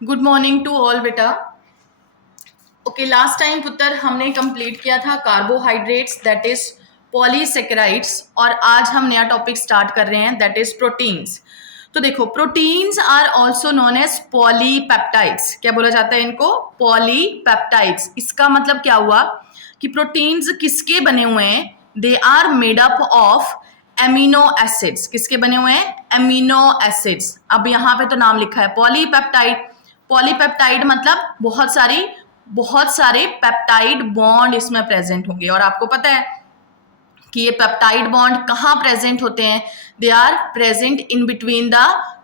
Good morning to all बेटा। Okay, last time पुत्र हमने कंप्लीट किया था कार्बोहाइड्रेट्स दैट इज पॉलीसेकेराइड्स, और आज हम नया टॉपिक स्टार्ट कर रहे हैं दैट इज प्रोटीन्स। तो देखो, proteins are also known as polypeptides. क्या बोला जाता है इनको? पॉलीपेप्टाइड्स। इसका मतलब क्या हुआ कि प्रोटीन्स किसके बने हुए हैं? They are made up of amino acids. किसके बने हुए हैं? Amino acids. अब यहाँ पे तो नाम लिखा है पॉलीपेप्टाइड। पॉलीपेप्टाइड मतलब बहुत सारे पेप्टाइड बॉन्ड इसमें प्रेजेंट होंगे। और आपको पता है कि ये पेप्टाइड बॉन्ड कहाँ प्रेजेंट होते हैं? They are present in between the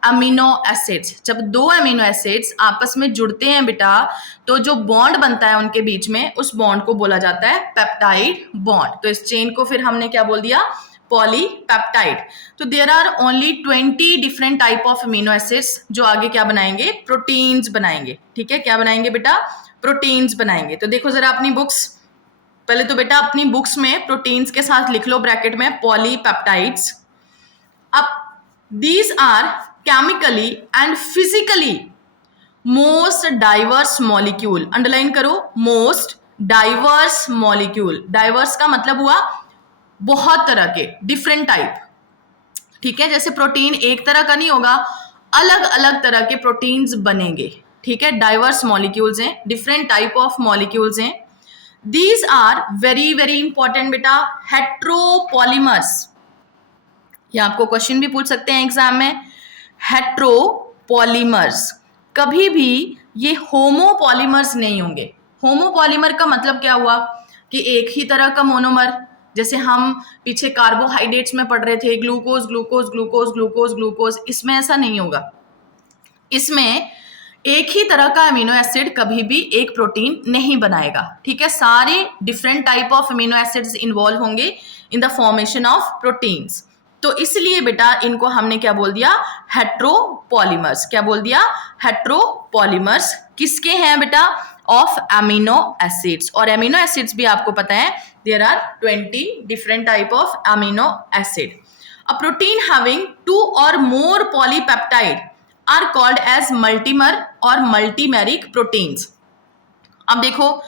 amino acids. जब दो अमीनो एसिड्स आपस में जुड़ते हैं बेटा, तो जो बॉन्ड बनता है उनके बीच में, उस बॉन्ड को बोला जाता है पेप्टाइड बॉन्ड। तो इस चेन को फिर हमने क्या बोल दिया? पॉलीपेप्टाइड। तो there are only 20 different type of amino acids जो आगे क्या बनाएंगे? प्रोटीन्स बनाएंगे। ठीक है, क्या बनाएंगे बेटा? प्रोटीन्स बनाएंगे। तो देखो जरा अपनी बुक्स, पहले तो बेटा अपनी बुक्स में प्रोटीन्स के साथ लिख लो ब्रैकेट में पॉलीपेप्टाइड्स। अब these are chemically and physically most diverse molecule. Underline करो, मोस्ट डाइवर्स मॉलिक्यूल। डाइवर्स का मतलब हुआ बहुत तरह के, डिफरेंट टाइप। ठीक है, जैसे प्रोटीन एक तरह का नहीं होगा, अलग अलग तरह के प्रोटीन्स बनेंगे। ठीक है, डाइवर्स मॉलिक्यूल्स हैं, डिफरेंट टाइप ऑफ मॉलिक्यूल्स हैं। These are very very important बेटा, हेट्रोपॉलीमर्स। ये आपको क्वेश्चन भी पूछ सकते हैं एग्जाम में। हेट्रोपॉलीमर्स, कभी भी ये होमोपॉलीमर्स नहीं होंगे। होमोपॉलीमर का मतलब क्या हुआ कि एक ही तरह का मोनोमर। जैसे हम पीछे कार्बोहाइड्रेट्स में पढ़ रहे थे, glucose glucose glucose glucose glucose, इसमें ऐसा नहीं होगा। इसमें एक ही तरह का अमीनो एसिड कभी भी एक प्रोटीन नहीं बनाएगा। ठीक है, सारे different type of amino acids involve होंगे in the formation of proteins. तो इसलिए बेटा इनको हमने क्या बोल दिया? हेट्रोपॉलीमर्स। क्या बोल दिया? हेट्रोपॉलीमर्स। किसके हैं बेटा? Of amino acids. और अमीनो एसिड्स भी आपको पता है, there are 20 different type of amino acid. A protein having 2 or more polypeptide are called as multimer और मल्टीमेरिक प्रोटीन्स। अब देखो,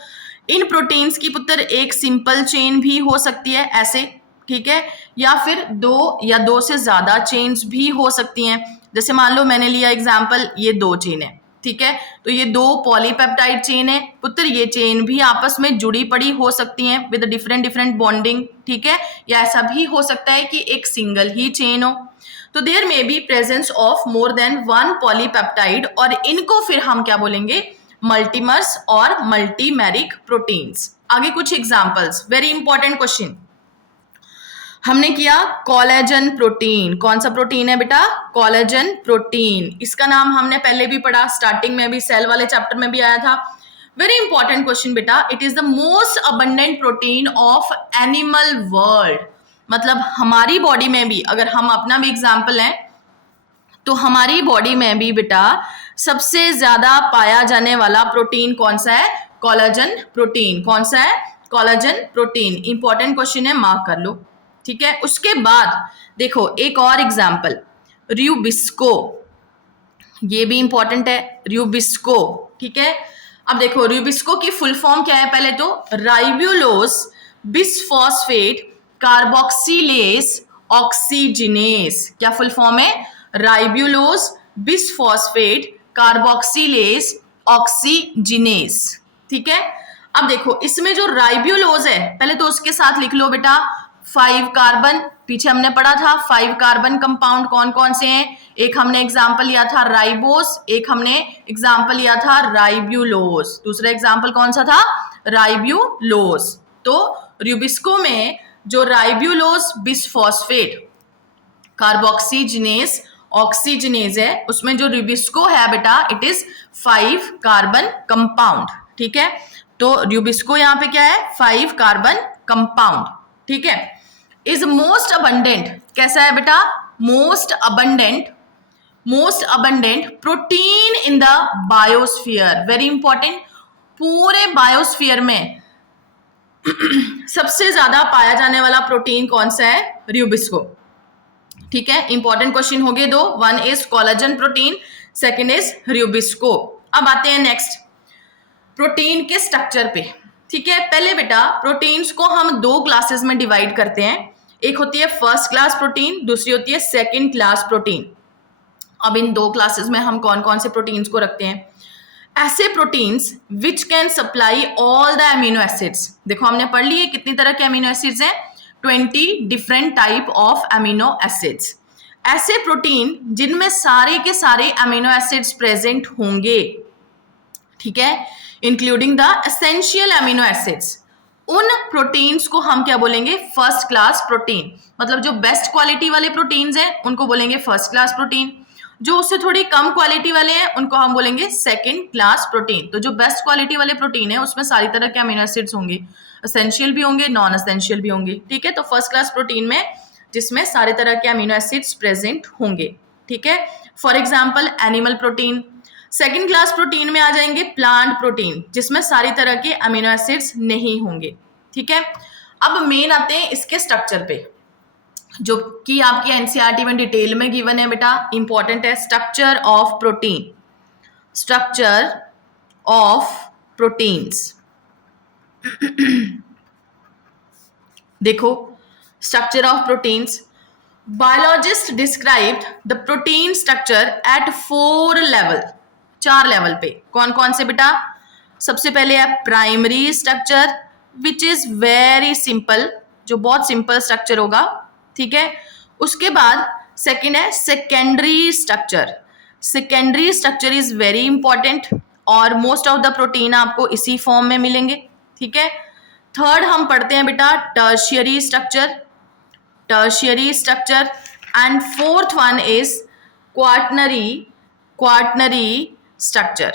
इन प्रोटीन्स की पुत्र एक सिंपल चेन भी हो सकती है ऐसे, ठीक है, या फिर 2 या 2 से ज्यादा चेन्स भी हो सकती हैं। जैसे मान लो मैंने लिया एग्जांपल, ये 2 चेन है। ठीक है, तो ये 2 पॉलीपेप्टाइड चेन है पुत्र। ये चेन भी आपस में जुड़ी पड़ी हो सकती हैं विद डिफरेंट डिफरेंट बॉन्डिंग। ठीक है, या ऐसा भी हो सकता है कि एक सिंगल ही चेन हो। तो there may be presence of more than 1 polypeptide, और इनको फिर हम क्या बोलेंगे? मल्टीमर्स और मल्टीमेरिक प्रोटीन्स। आगे कुछ एग्जांपल्स, वेरी इंपॉर्टेंट क्वेश्चन हमने किया। कोलेजन प्रोटीन, कौन सा प्रोटीन है बेटा? Collagen protein. इसका नाम हमने पहले भी पढ़ा, स्टार्टिंग में भी, सेल वाले चैप्टर में भी आया था। वेरी इंपॉर्टेंट क्वेश्चन बेटा, it is the most abundant protein of animal world. मतलब हमारी बॉडी में भी, अगर हम अपना भी एग्जाम्पल लें, तो हमारी बॉडी में भी बेटा सबसे ज्यादा पाया जाने वाला प्रोटीन कौन सा है? Collagen protein. कौन सा है? Collagen protein. इंपॉर्टेंट क्वेश्चन है, मार्क कर लो। ठीक है, उसके बाद देखो एक और एग्जाम्पल, र्यूबिस्को। ये भी इंपॉर्टेंट है, र्यूबिस्को। ठीक है, अब देखो र्यूबिस्को की फुल फॉर्म क्या है? पहले तो राइबोलोज बिसफॉस्फेट कार्बोक्सिलेज ऑक्सीजिनेस। क्या फुल फॉर्म है? Ribulose bisphosphate carboxylase oxygenase. ठीक है, अब देखो इसमें जो राइबोलोज है, पहले तो उसके साथ लिख लो बेटा 5 कार्बन। पीछे हमने पढ़ा था 5 कार्बन कंपाउंड कौन कौन से हैं। एक हमने एग्जाम्पल लिया था राइबोस, एक हमने एग्जाम्पल लिया था राइब्यूलोज। दूसरा एग्जाम्पल कौन सा था? राइब्यूलोज। तो र्यूबिस्को में जो राइब्यूलोज बिसफॉस्फेट कार्बोक्सीजिनेस ऑक्सीजिनेज है, उसमें जो र्यूबिस्को है बेटा, इट इज 5 कार्बन कंपाउंड। ठीक है, तो र्यूबिस्को यहाँ पे क्या है? 5 कार्बन कंपाउंड। ठीक है, इज मोस्ट अबंडेंट। कैसा है बेटा? Most abundant protein in the biosphere. Very important, पूरे बायोस्फीयर में सबसे ज्यादा पाया जाने वाला प्रोटीन कौन सा है? र्यूबिस्को। ठीक है, इंपॉर्टेंट क्वेश्चन हो गए 2, 1 is collagen protein, second is rubisco. अब आते हैं नेक्स्ट प्रोटीन के स्ट्रक्चर पे। ठीक है, पहले बेटा प्रोटीन्स को हम दो क्लासेस में डिवाइड करते हैं, एक होती है फर्स्ट क्लास प्रोटीन, दूसरी होती है सेकंड क्लास प्रोटीन। अब इन दो क्लासेस में हम कौन कौन से प्रोटीन्स को रखते हैं? ऐसे proteins which can supply all the amino acids. देखो हमने पढ़ लिए कितनी तरह के अमीनो एसिड्स हैं, 20 different type of amino acids. ऐसे प्रोटीन जिनमें सारे के सारे अमीनो एसिड्स प्रेजेंट होंगे, ठीक है, including the essential amino acids, उन प्रोटीन्स को हम क्या बोलेंगे? First class protein. मतलब जो बेस्ट क्वालिटी वाले प्रोटीन्स हैं उनको बोलेंगे फर्स्ट क्लास प्रोटीन, जो उससे थोड़ी कम क्वालिटी वाले हैं उनको हम बोलेंगे सेकंड क्लास प्रोटीन। तो जो बेस्ट क्वालिटी वाले प्रोटीन है उसमें सारी तरह के अमीनो एसिड्स होंगे, एसेंशियल भी होंगे, नॉन एसेंशियल भी होंगे। ठीक है, तो फर्स्ट क्लास प्रोटीन में जिसमें सारे तरह के अमीनो एसिड्स प्रेजेंट होंगे। ठीक है, for example animal protein. Second class protein में आ जाएंगे प्लांट प्रोटीन, जिसमें सारी तरह के अमीनो एसिड्स नहीं होंगे। ठीक है, अब मेन आते हैं इसके स्ट्रक्चर पे, जो कि आपकी एनसीईआरटी में डिटेल में गिवन है बेटा, इंपॉर्टेंट है। Structure of protein, structure of proteins. देखो structure of proteins, biologist described the protein structure at 4 level, 4 level पे। कौन कौन से बेटा? सबसे पहले है primary structure which is very simple, जो बहुत सिंपल स्ट्रक्चर होगा। ठीक है, उसके बाद सेकेंड है secondary structure. Secondary structure is very important और मोस्ट ऑफ द प्रोटीन आपको इसी फॉर्म में मिलेंगे। ठीक है, थर्ड हम पढ़ते हैं बेटा tertiary structure, tertiary structure, and fourth one is quaternary, quaternary structure,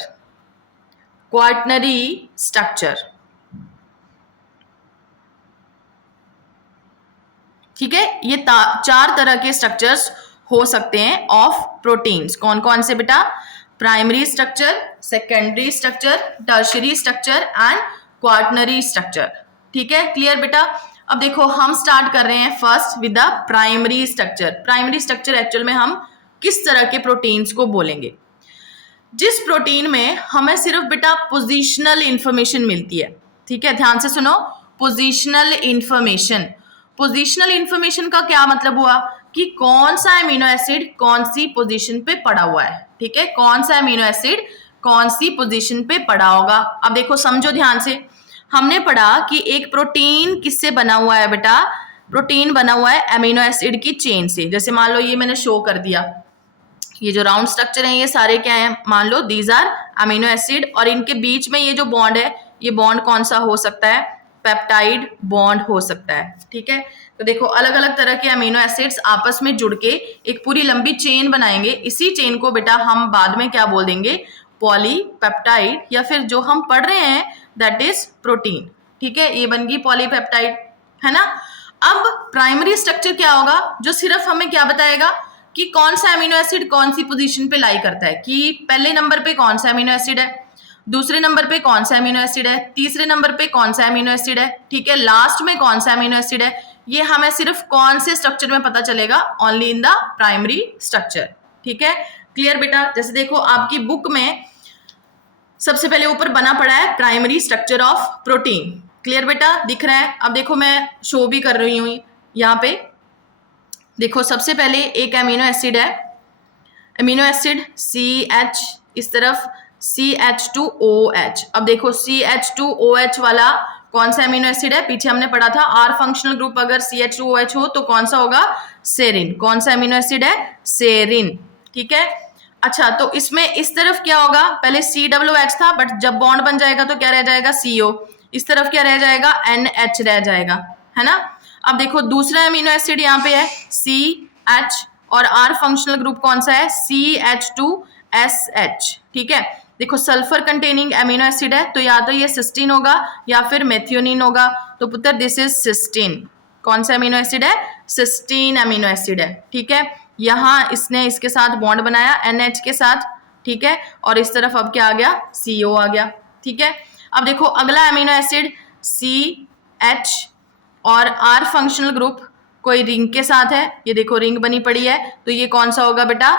quaternary structure. ठीक है, ये 4 तरह के स्ट्रक्चर्स हो सकते हैं ऑफ प्रोटीन्स। कौन कौन से बेटा? Primary structure, secondary structure, tertiary structure and quaternary structure. ठीक है, क्लियर बेटा? अब देखो हम स्टार्ट कर रहे हैं first with the primary structure. Primary structure actual में हम किस तरह के प्रोटीन्स को बोलेंगे? जिस प्रोटीन में हमें सिर्फ बेटा पोजिशनल इंफॉर्मेशन मिलती है। ठीक है, ध्यान से सुनो, पोजिशनल इंफॉर्मेशन। पोजिशनल इंफॉर्मेशन का क्या मतलब हुआ कि कौन सा अमीनो एसिड कौन सी पोजीशन पे पड़ा हुआ है। ठीक है, कौन सा अमीनो एसिड कौन सी पोजीशन पे पड़ा होगा। अब देखो समझो ध्यान से, हमने पढ़ा कि एक प्रोटीन किससे बना हुआ है बेटा? प्रोटीन बना हुआ है अमीनो एसिड की चेन से। जैसे मान लो ये मैंने शो कर दिया, ये जो राउंड स्ट्रक्चर है ये सारे क्या है? मान लो दीज आर अमीनो एसिड, और इनके बीच में ये जो बॉन्ड है, ये बॉन्ड कौन सा हो सकता है? पेप्टाइड बॉन्ड हो सकता है। ठीक है, तो देखो अलग अलग तरह के अमीनो एसिड्स आपस में जुड़ के एक पूरी लंबी चेन बनाएंगे। इसी चेन को बेटा हम बाद में क्या बोल देंगे? पॉलीपेप्टाइड, या फिर जो हम पढ़ रहे हैं दैट इज प्रोटीन। ठीक है, ये बन गई पॉलीपेप्टाइड, है ना। अब प्राइमरी स्ट्रक्चर क्या होगा? जो सिर्फ हमें क्या बताएगा कि कौन सा अमीनो एसिड कौन सी पोजीशन पे लाई करता है, कि पहले नंबर पे कौन सा अमीनो एसिड है, दूसरे नंबर पे कौन सा अमीनो एसिड है, तीसरे नंबर पे कौन सा अमीनो एसिड है, ठीक है, लास्ट में कौन सा अमीनो एसिड है। ये हमें सिर्फ कौन से स्ट्रक्चर में पता चलेगा? Only in the primary structure. ठीक है, क्लियर बेटा? जैसे देखो आपकी बुक में सबसे पहले ऊपर बना पड़ा है primary structure of protein. Clear बेटा? दिख रहा है? अब देखो मैं शो भी कर रही हूँ यहाँ पे। देखो सबसे पहले एक अमीनो एसिड है, अमीनो एसिड CH, इस तरफ CH2OH। अब देखो CH2OH वाला कौन सा अमीनो एसिड है? पीछे हमने पढ़ा था R फंक्शनल ग्रुप अगर CH2OH हो तो कौन सा होगा? सेरिन। कौन सा अमीनो एसिड है? सेरिन। ठीक है, अच्छा तो इसमें इस तरफ क्या होगा? पहले COOH था, बट जब बॉन्ड बन जाएगा तो क्या रह जाएगा? CO। इस तरफ क्या रह जाएगा? NH रह जाएगा, है ना। अब देखो दूसरा अमीनो एसिड यहाँ पे है CH, और R फंक्शनल ग्रुप कौन सा है? CH2SH। ठीक है, देखो सल्फर कंटेनिंग अमीनो एसिड है, तो या तो ये सिस्टीन होगा या फिर मेथियोनिन होगा। तो पुत्र दिस इज सिस्टीन। कौन सा अमीनो एसिड है? सिस्टीन अमीनो एसिड है। ठीक है, यहाँ इसने इसके साथ बॉन्ड बनाया NH के साथ। ठीक है, और इस तरफ अब क्या आ गया? CO आ गया। ठीक है, अब देखो अगला अमीनो एसिड CH और R फंक्शनल ग्रुप कोई रिंग के साथ है। ये देखो रिंग बनी पड़ी है, तो ये कौन सा होगा बेटा?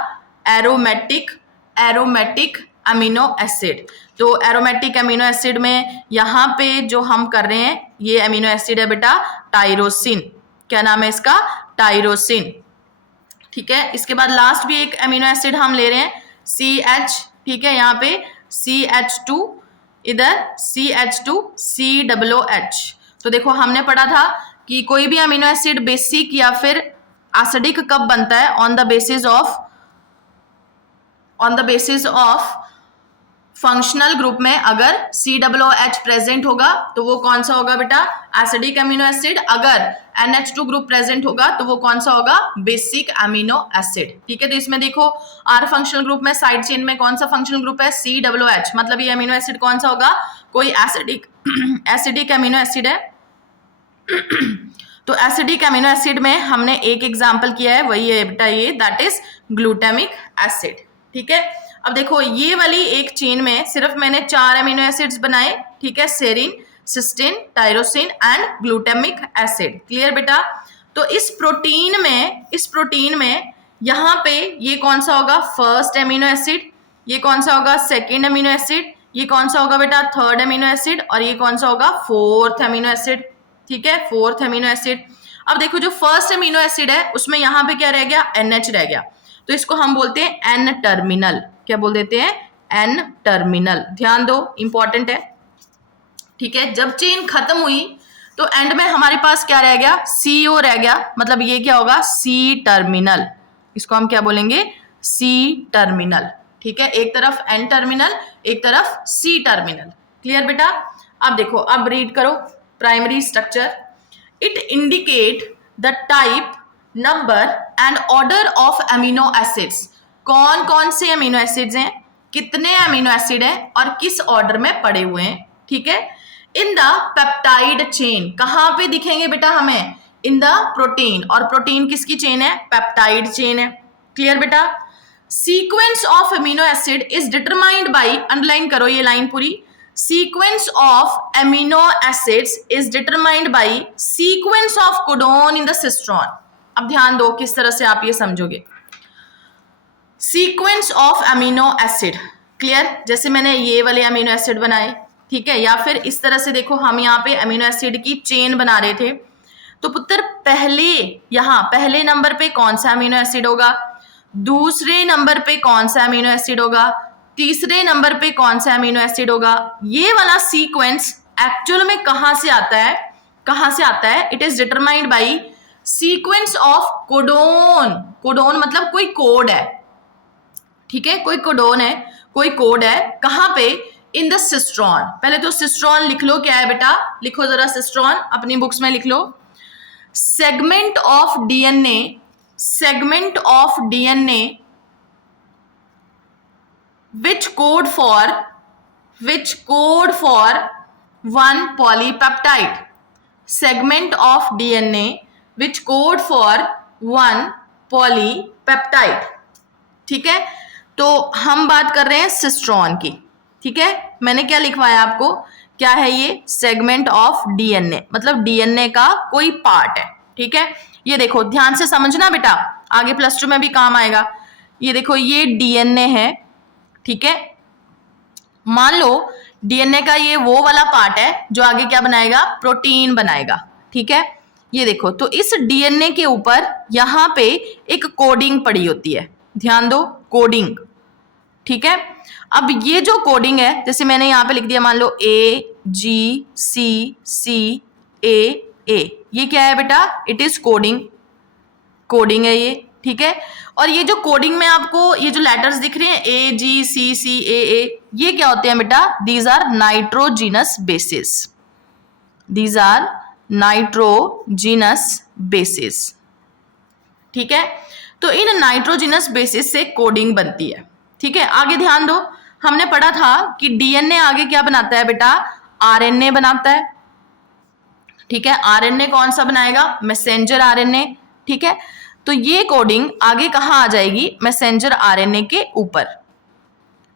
Aromatic, aromatic amino acid. तो एरोमेटिक अमीनो एसिड में यहाँ पे जो हम कर रहे हैं ये अमीनो एसिड है बेटा टायरोसिन। क्या नाम है इसका? टायरोसिन। ठीक है, इसके बाद लास्ट भी एक अमीनो एसिड हम ले रहे हैं CH। ठीक है, यहाँ पे CH2, इधर CH2COOH। तो देखो हमने पढ़ा था कि कोई भी अमीनो एसिड बेसिक या फिर एसिडिक कब बनता है? On the basis of functional group में अगर COOH प्रेजेंट होगा तो वो कौन सा होगा बेटा? Acidic amino acid. अगर NH2 ग्रुप प्रेजेंट होगा तो वो कौन सा होगा? Basic amino acid. ठीक है, तो इसमें देखो R फंक्शनल ग्रुप में साइड चेन में कौन सा फंक्शनल ग्रुप है? COOH। मतलब ये अमीनो एसिड कौन सा होगा? कोई एसिडिक अमीनो एसिड है। तो एसिडिक अमीनो एसिड में हमने एक एग्जाम्पल किया है, वही है बेटा ये, दैट इज ग्लूटामिक एसिड। ठीक है, अब देखो ये वाली एक चेन में सिर्फ मैंने 4 अमीनो एसिड्स बनाए। ठीक है, serine, cysteine, tyrosine and glutamic acid. Clear बेटा? तो इस प्रोटीन में यहाँ पे ये कौन सा होगा? First amino acid. ये कौन सा होगा? Second amino acid. ये कौन सा होगा बेटा? Third amino acid. और ये कौन सा होगा? Fourth amino acid. ठीक है, फोर्थ अमीनो एसिड। अब देखो जो फर्स्ट अमीनो एसिड है उसमें यहाँ पे क्या रह गया? NH रह गया। तो इसको हम बोलते हैं N टर्मिनल। क्या बोल देते हैं? N terminal. ध्यान दो, इंपॉर्टेंट है। ठीक है, जब चेन खत्म हुई तो एंड में हमारे पास क्या रह गया? CO रह गया। मतलब ये क्या होगा? C terminal. इसको हम क्या बोलेंगे? C terminal. ठीक है, एक तरफ N टर्मिनल, एक तरफ C टर्मिनल। क्लियर बेटा? अब देखो, अब रीड करो primary structure. It indicate the type, number and order of amino acids. कौन कौन से अमीनो एसिड्स हैं, कितने अमीनो एसिड हैं और किस ऑर्डर में पड़े हुए हैं। ठीक है, इन द पेप्टाइड चेन। कहां पे दिखेंगे बेटा हमें? In the protein. और प्रोटीन किसकी चेन है? पेप्टाइड चेन है। क्लियर बेटा? Sequence of amino acid is determined by, underline करो ये लाइन पूरी, sequence of amino acids is determined by sequence of codon in the cistron। अब ध्यान दो किस तरह से आप ये समझोगे। Sequence of amino acid, clear? जैसे मैंने ये वाले अमीनो एसिड बनाए, ठीक है, या फिर इस तरह से देखो हम यहाँ पे अमीनो एसिड की चेन बना रहे थे। तो पुत्र पहले नंबर पे कौन सा अमीनो एसिड होगा, दूसरे नंबर पे कौन सा अमीनो एसिड होगा, तीसरे नंबर पे कौन सा अमीनो एसिड होगा। ये वाला सीक्वेंस एक्चुअल में कहां से आता है? It is determined by sequence of codon. Codon मतलब कोई कोड है। ठीक है, कोई कोडोन है, कोई कोड है। कहां पे? In the cistron. पहले तो सिस्ट्रॉन लिख लो, क्या है बेटा? लिखो जरा सिस्ट्रॉन, अपनी बुक्स में लिख लो। Segment of DNA which code for one polypeptide। segment of DNA which code for one polypeptide। ठीक है, तो हम बात कर रहे हैं सिस्ट्रॉन की। ठीक है, मैंने क्या लिखवाया आपको? क्या है ये? सेगमेंट ऑफ डीएनए, मतलब डीएनए का कोई पार्ट है। ठीक है, ये देखो ध्यान से समझना बेटा, आगे +2 में भी काम आएगा। ये देखो ये डीएनए है। ठीक है, मान लो डीएनए का ये वो वाला पार्ट है जो आगे क्या बनाएगा? प्रोटीन बनाएगा। ठीक है, ये देखो, तो इस डीएनए के ऊपर यहां पे एक कोडिंग पड़ी होती है। ध्यान दो, कोडिंग। ठीक है, अब ये जो कोडिंग है, जैसे मैंने यहां पे लिख दिया, मान लो AGCCAA, ये क्या है बेटा? इट इज कोडिंग है ये। ठीक है, और ये जो कोडिंग में आपको ये जो लेटर्स दिख रहे हैं AGCCAA, ये क्या होते हैं बेटा? These are nitrogenous bases. ठीक है, तो इन नाइट्रोजिनस बेसिस से कोडिंग बनती है। ठीक है, आगे ध्यान दो, हमने पढ़ा था कि डीएनए आगे क्या बनाता है बेटा? आरएनए बनाता है। ठीक है, आरएनए कौन सा बनाएगा? Messenger RNA. ठीक है, तो ये कोडिंग आगे कहां आ जाएगी? मैसेंजर आरएनए के ऊपर।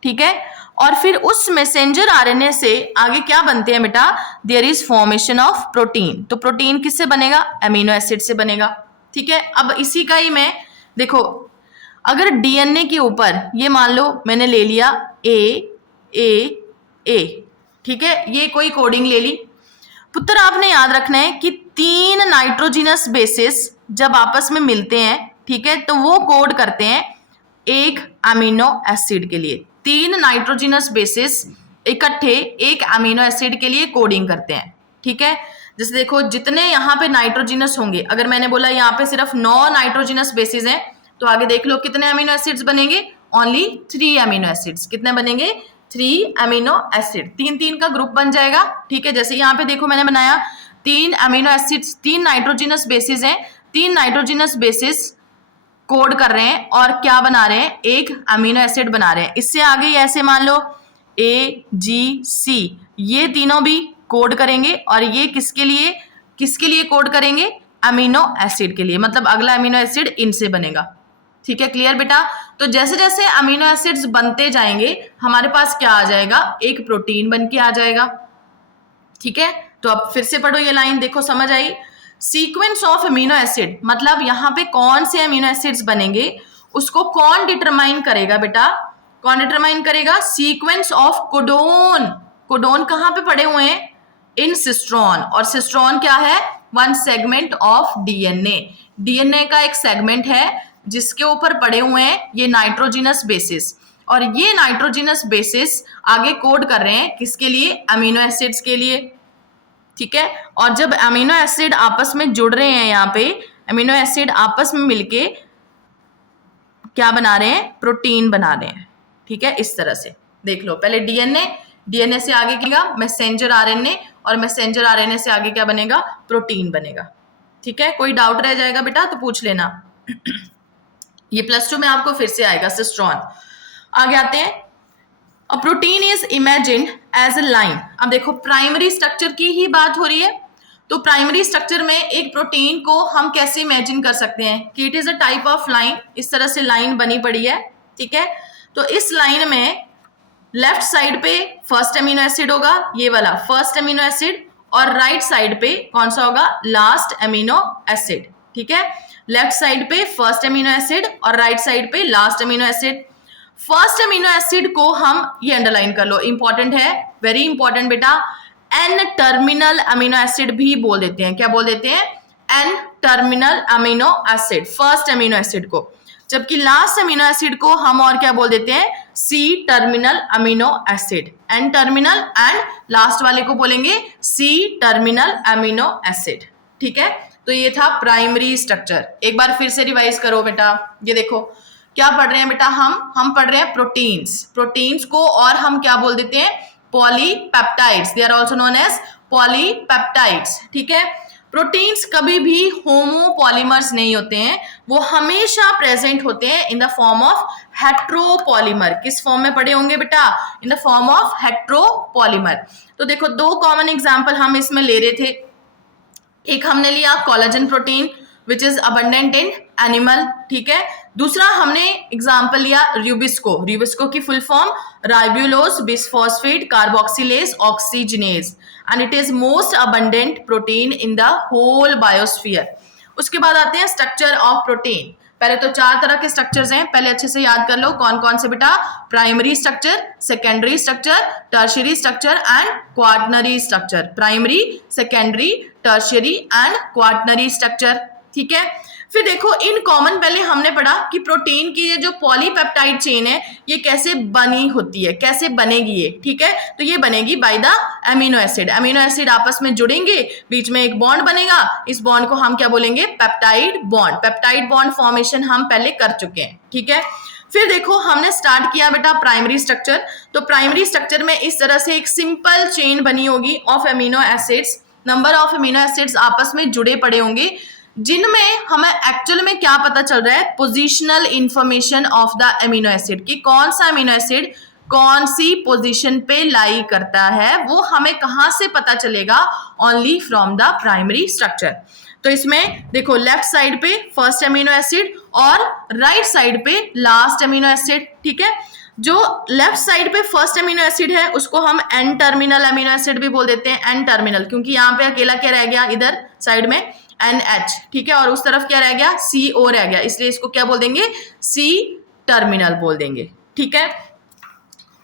ठीक है, और फिर उस मैसेंजर आरएनए से आगे क्या बनते हैं बेटा? There is formation of protein. तो प्रोटीन किससे बनेगा? अमीनो एसिड से बनेगा। ठीक है, अब इसी का ही मैं देखो अगर डीएनए के ऊपर ये मान लो मैंने ले लिया ए, ठीक है, ये कोई कोडिंग ले ली। पुत्र आपने याद रखना है कि 3 नाइट्रोजिनस बेसिस जब आपस में मिलते हैं, ठीक है, तो वो कोड करते हैं एक अमीनो एसिड के लिए। 3 नाइट्रोजिनस बेसिस इकट्ठे एक अमीनो एसिड के लिए कोडिंग करते हैं, ठीक है। जैसे देखो जितने यहाँ पे नाइट्रोजिनस होंगे, अगर मैंने बोला यहाँ पे सिर्फ 9 नाइट्रोजिनस बेसिस हैं, तो आगे देख लो कितने अमीनो एसिड्स बनेंगे, ओनली 3 अमीनो एसिड्स। कितने बनेंगे? 3 अमीनो एसिड। 3-3 का ग्रुप बन जाएगा, ठीक है। जैसे यहाँ पे देखो मैंने बनाया 3 अमीनो एसिड्स, 3 नाइट्रोजिनस बेसिस हैं, 3 नाइट्रोजिनस बेसिस कोड कर रहे हैं और क्या बना रहे हैं? एक अमीनो एसिड बना रहे हैं। इससे आगे ऐसे मान लो AGC, ये तीनों भी कोड करेंगे और ये किसके लिए कोड करेंगे? अमीनो एसिड के लिए, मतलब अगला अमीनो एसिड इनसे बनेगा, ठीक है। क्लियर बेटा? तो जैसे जैसे अमीनो एसिड्स बनते जाएंगे हमारे पास क्या आ जाएगा? एक प्रोटीन बन के आ जाएगा, ठीक है। तो अब फिर से पढ़ो ये लाइन, देखो समझ आई। सीक्वेंस ऑफ अमीनो एसिड, मतलब यहाँ पे कौन से अमीनो एसिड्स बनेंगे उसको कौन डिटरमाइन करेगा बेटा? कौन डिटरमाइन करेगा? Sequence of codon. कोडोन कहाँ पे पड़े हुए हैं? इन सिस्ट्रॉन। और सिस्ट्रॉन क्या है? 1 सेगमेंट ऑफ डीएनए। डीएनए का एक सेगमेंट है जिसके ऊपर पड़े हुए हैं ये नाइट्रोजिनस बेसिस, और ये नाइट्रोजिनस बेसिस आगे कोड कर रहे हैं किसके लिए? अमीनो एसिड्स के लिए, ठीक है। और जब अमीनो एसिड आपस में जुड़ रहे हैं, यहाँ पे अमीनो एसिड आपस में मिलके क्या बना रहे हैं? प्रोटीन बना रहे हैं, ठीक है। इस तरह से देख लो, पहले डीएनए से आगे क्या? मैसेंजर आरएनए, और मैसेंजर आरएनए से आगे क्या बनेगा? प्रोटीन बनेगा, ठीक है। कोई डाउट रह जाएगा बेटा तो पूछ लेना। ये +2 में आपको फिर से आएगा सिस्ट्रॉन। आगे आते हैं। A protein is imagined as a line. अब देखो प्राइमरी स्ट्रक्चर की ही बात हो रही है, तो प्राइमरी स्ट्रक्चर में एक प्रोटीन को हम कैसे इमेजिन कर सकते हैं कि it is a type of line. इस तरह से लाइन बनी पड़ी है, ठीक है। तो इस लाइन में लेफ्ट साइड पे फर्स्ट अमीनो एसिड होगा, ये वाला फर्स्ट अमीनो एसिड, और राइट साइड पे कौन सा होगा? लास्ट अमीनो एसिड, ठीक है। लेफ्ट साइड पे फर्स्ट अमीनो एसिड और राइट साइड पे last amino acid. First amino acid को हम, ये अंडरलाइन कर लो, इंपॉर्टेंट है, वेरी इंपॉर्टेंट बेटा, एन टर्मिनल अमीनो एसिड भी बोल देते हैं। क्या बोल देते हैं? N terminal amino acid, first amino acid को। जबकि लास्ट अमीनो एसिड को हम और क्या बोल देते हैं? C terminal amino acid. N terminal and last वाले को बोलेंगे सी टर्मिनल अमीनो एसिड, ठीक है। तो ये था प्राइमरी स्ट्रक्चर। एक बार फिर से रिवाइज करो बेटा। ये देखो क्या पढ़ रहे हैं बेटा? हम पढ़ रहे हैं प्रोटीन्स को, और हम क्या बोल देते हैं? Polypeptides. They are also known as polypeptides, ठीक है। प्रोटीन्स कभी भी होमोपॉलीमर्स नहीं होते हैं, वो हमेशा प्रेजेंट होते हैं in the form of heteropolymer. किस फॉर्म में पढ़े होंगे बेटा? In the form of heteropolymer. तो देखो 2 कॉमन एग्जाम्पल हम इसमें ले रहे थे। एक हमने लिया collagen protein which is abundant in animal, ठीक है। दूसरा हमने एग्जाम्पल लिया रूबिस्को की full form ribulose bisphosphate carboxylase oxygenase, and it is most abundant protein in the whole biosphere. उसके बाद आते हैं स्ट्रक्चर ऑफ प्रोटीन। पहले तो 4 तरह के स्ट्रक्चर्स हैं, पहले अच्छे से याद कर लो कौन कौन से बेटा? Primary structure, secondary structure, tertiary structure and quaternary structure. Primary, secondary, tertiary and quaternary structure, ठीक है। फिर देखो इन कॉमन पहले हमने पढ़ा कि प्रोटीन की ये जो पॉलीपेप्टाइड चेन है ये कैसे बनी होती है, कैसे बनेगी ये, ठीक है। तो ये बनेगी by the amino acid. Amino acid आपस में जुड़ेंगे, बीच में एक बॉन्ड बनेगा, इस बॉन्ड को हम क्या बोलेंगे? Peptide bond. Peptide bond formation हम पहले कर चुके हैं, ठीक है। फिर देखो हमने स्टार्ट किया बेटा प्राइमरी स्ट्रक्चर। तो प्राइमरी स्ट्रक्चर में इस तरह से एक सिंपल चेन बनी होगी of amino acids. Number of amino acids आपस में जुड़े पड़े होंगे, जिनमें हमें एक्चुअल में क्या पता चल रहा है? Positional information of the amino acid, कि कौन सा अमीनो एसिड कौन सी पोजीशन पे लाई करता है, वो हमें कहां से पता चलेगा? Only from the primary structure. तो इसमें देखो लेफ्ट साइड पे फर्स्ट अमीनो एसिड और राइट साइड पे लास्ट अमीनो एसिड, ठीक है। जो लेफ्ट साइड पे फर्स्ट अमीनो एसिड है उसको हम एन टर्मिनल अमीनो एसिड भी बोल देते हैं। एन टर्मिनल क्योंकि यहाँ पे अकेला क्या रह गया? इधर साइड में NH, ठीक है, और उस तरफ क्या रह गया, CO रह गया, इसलिए इसको क्या बोल देंगे, C टर्मिनल बोल देंगे, ठीक है।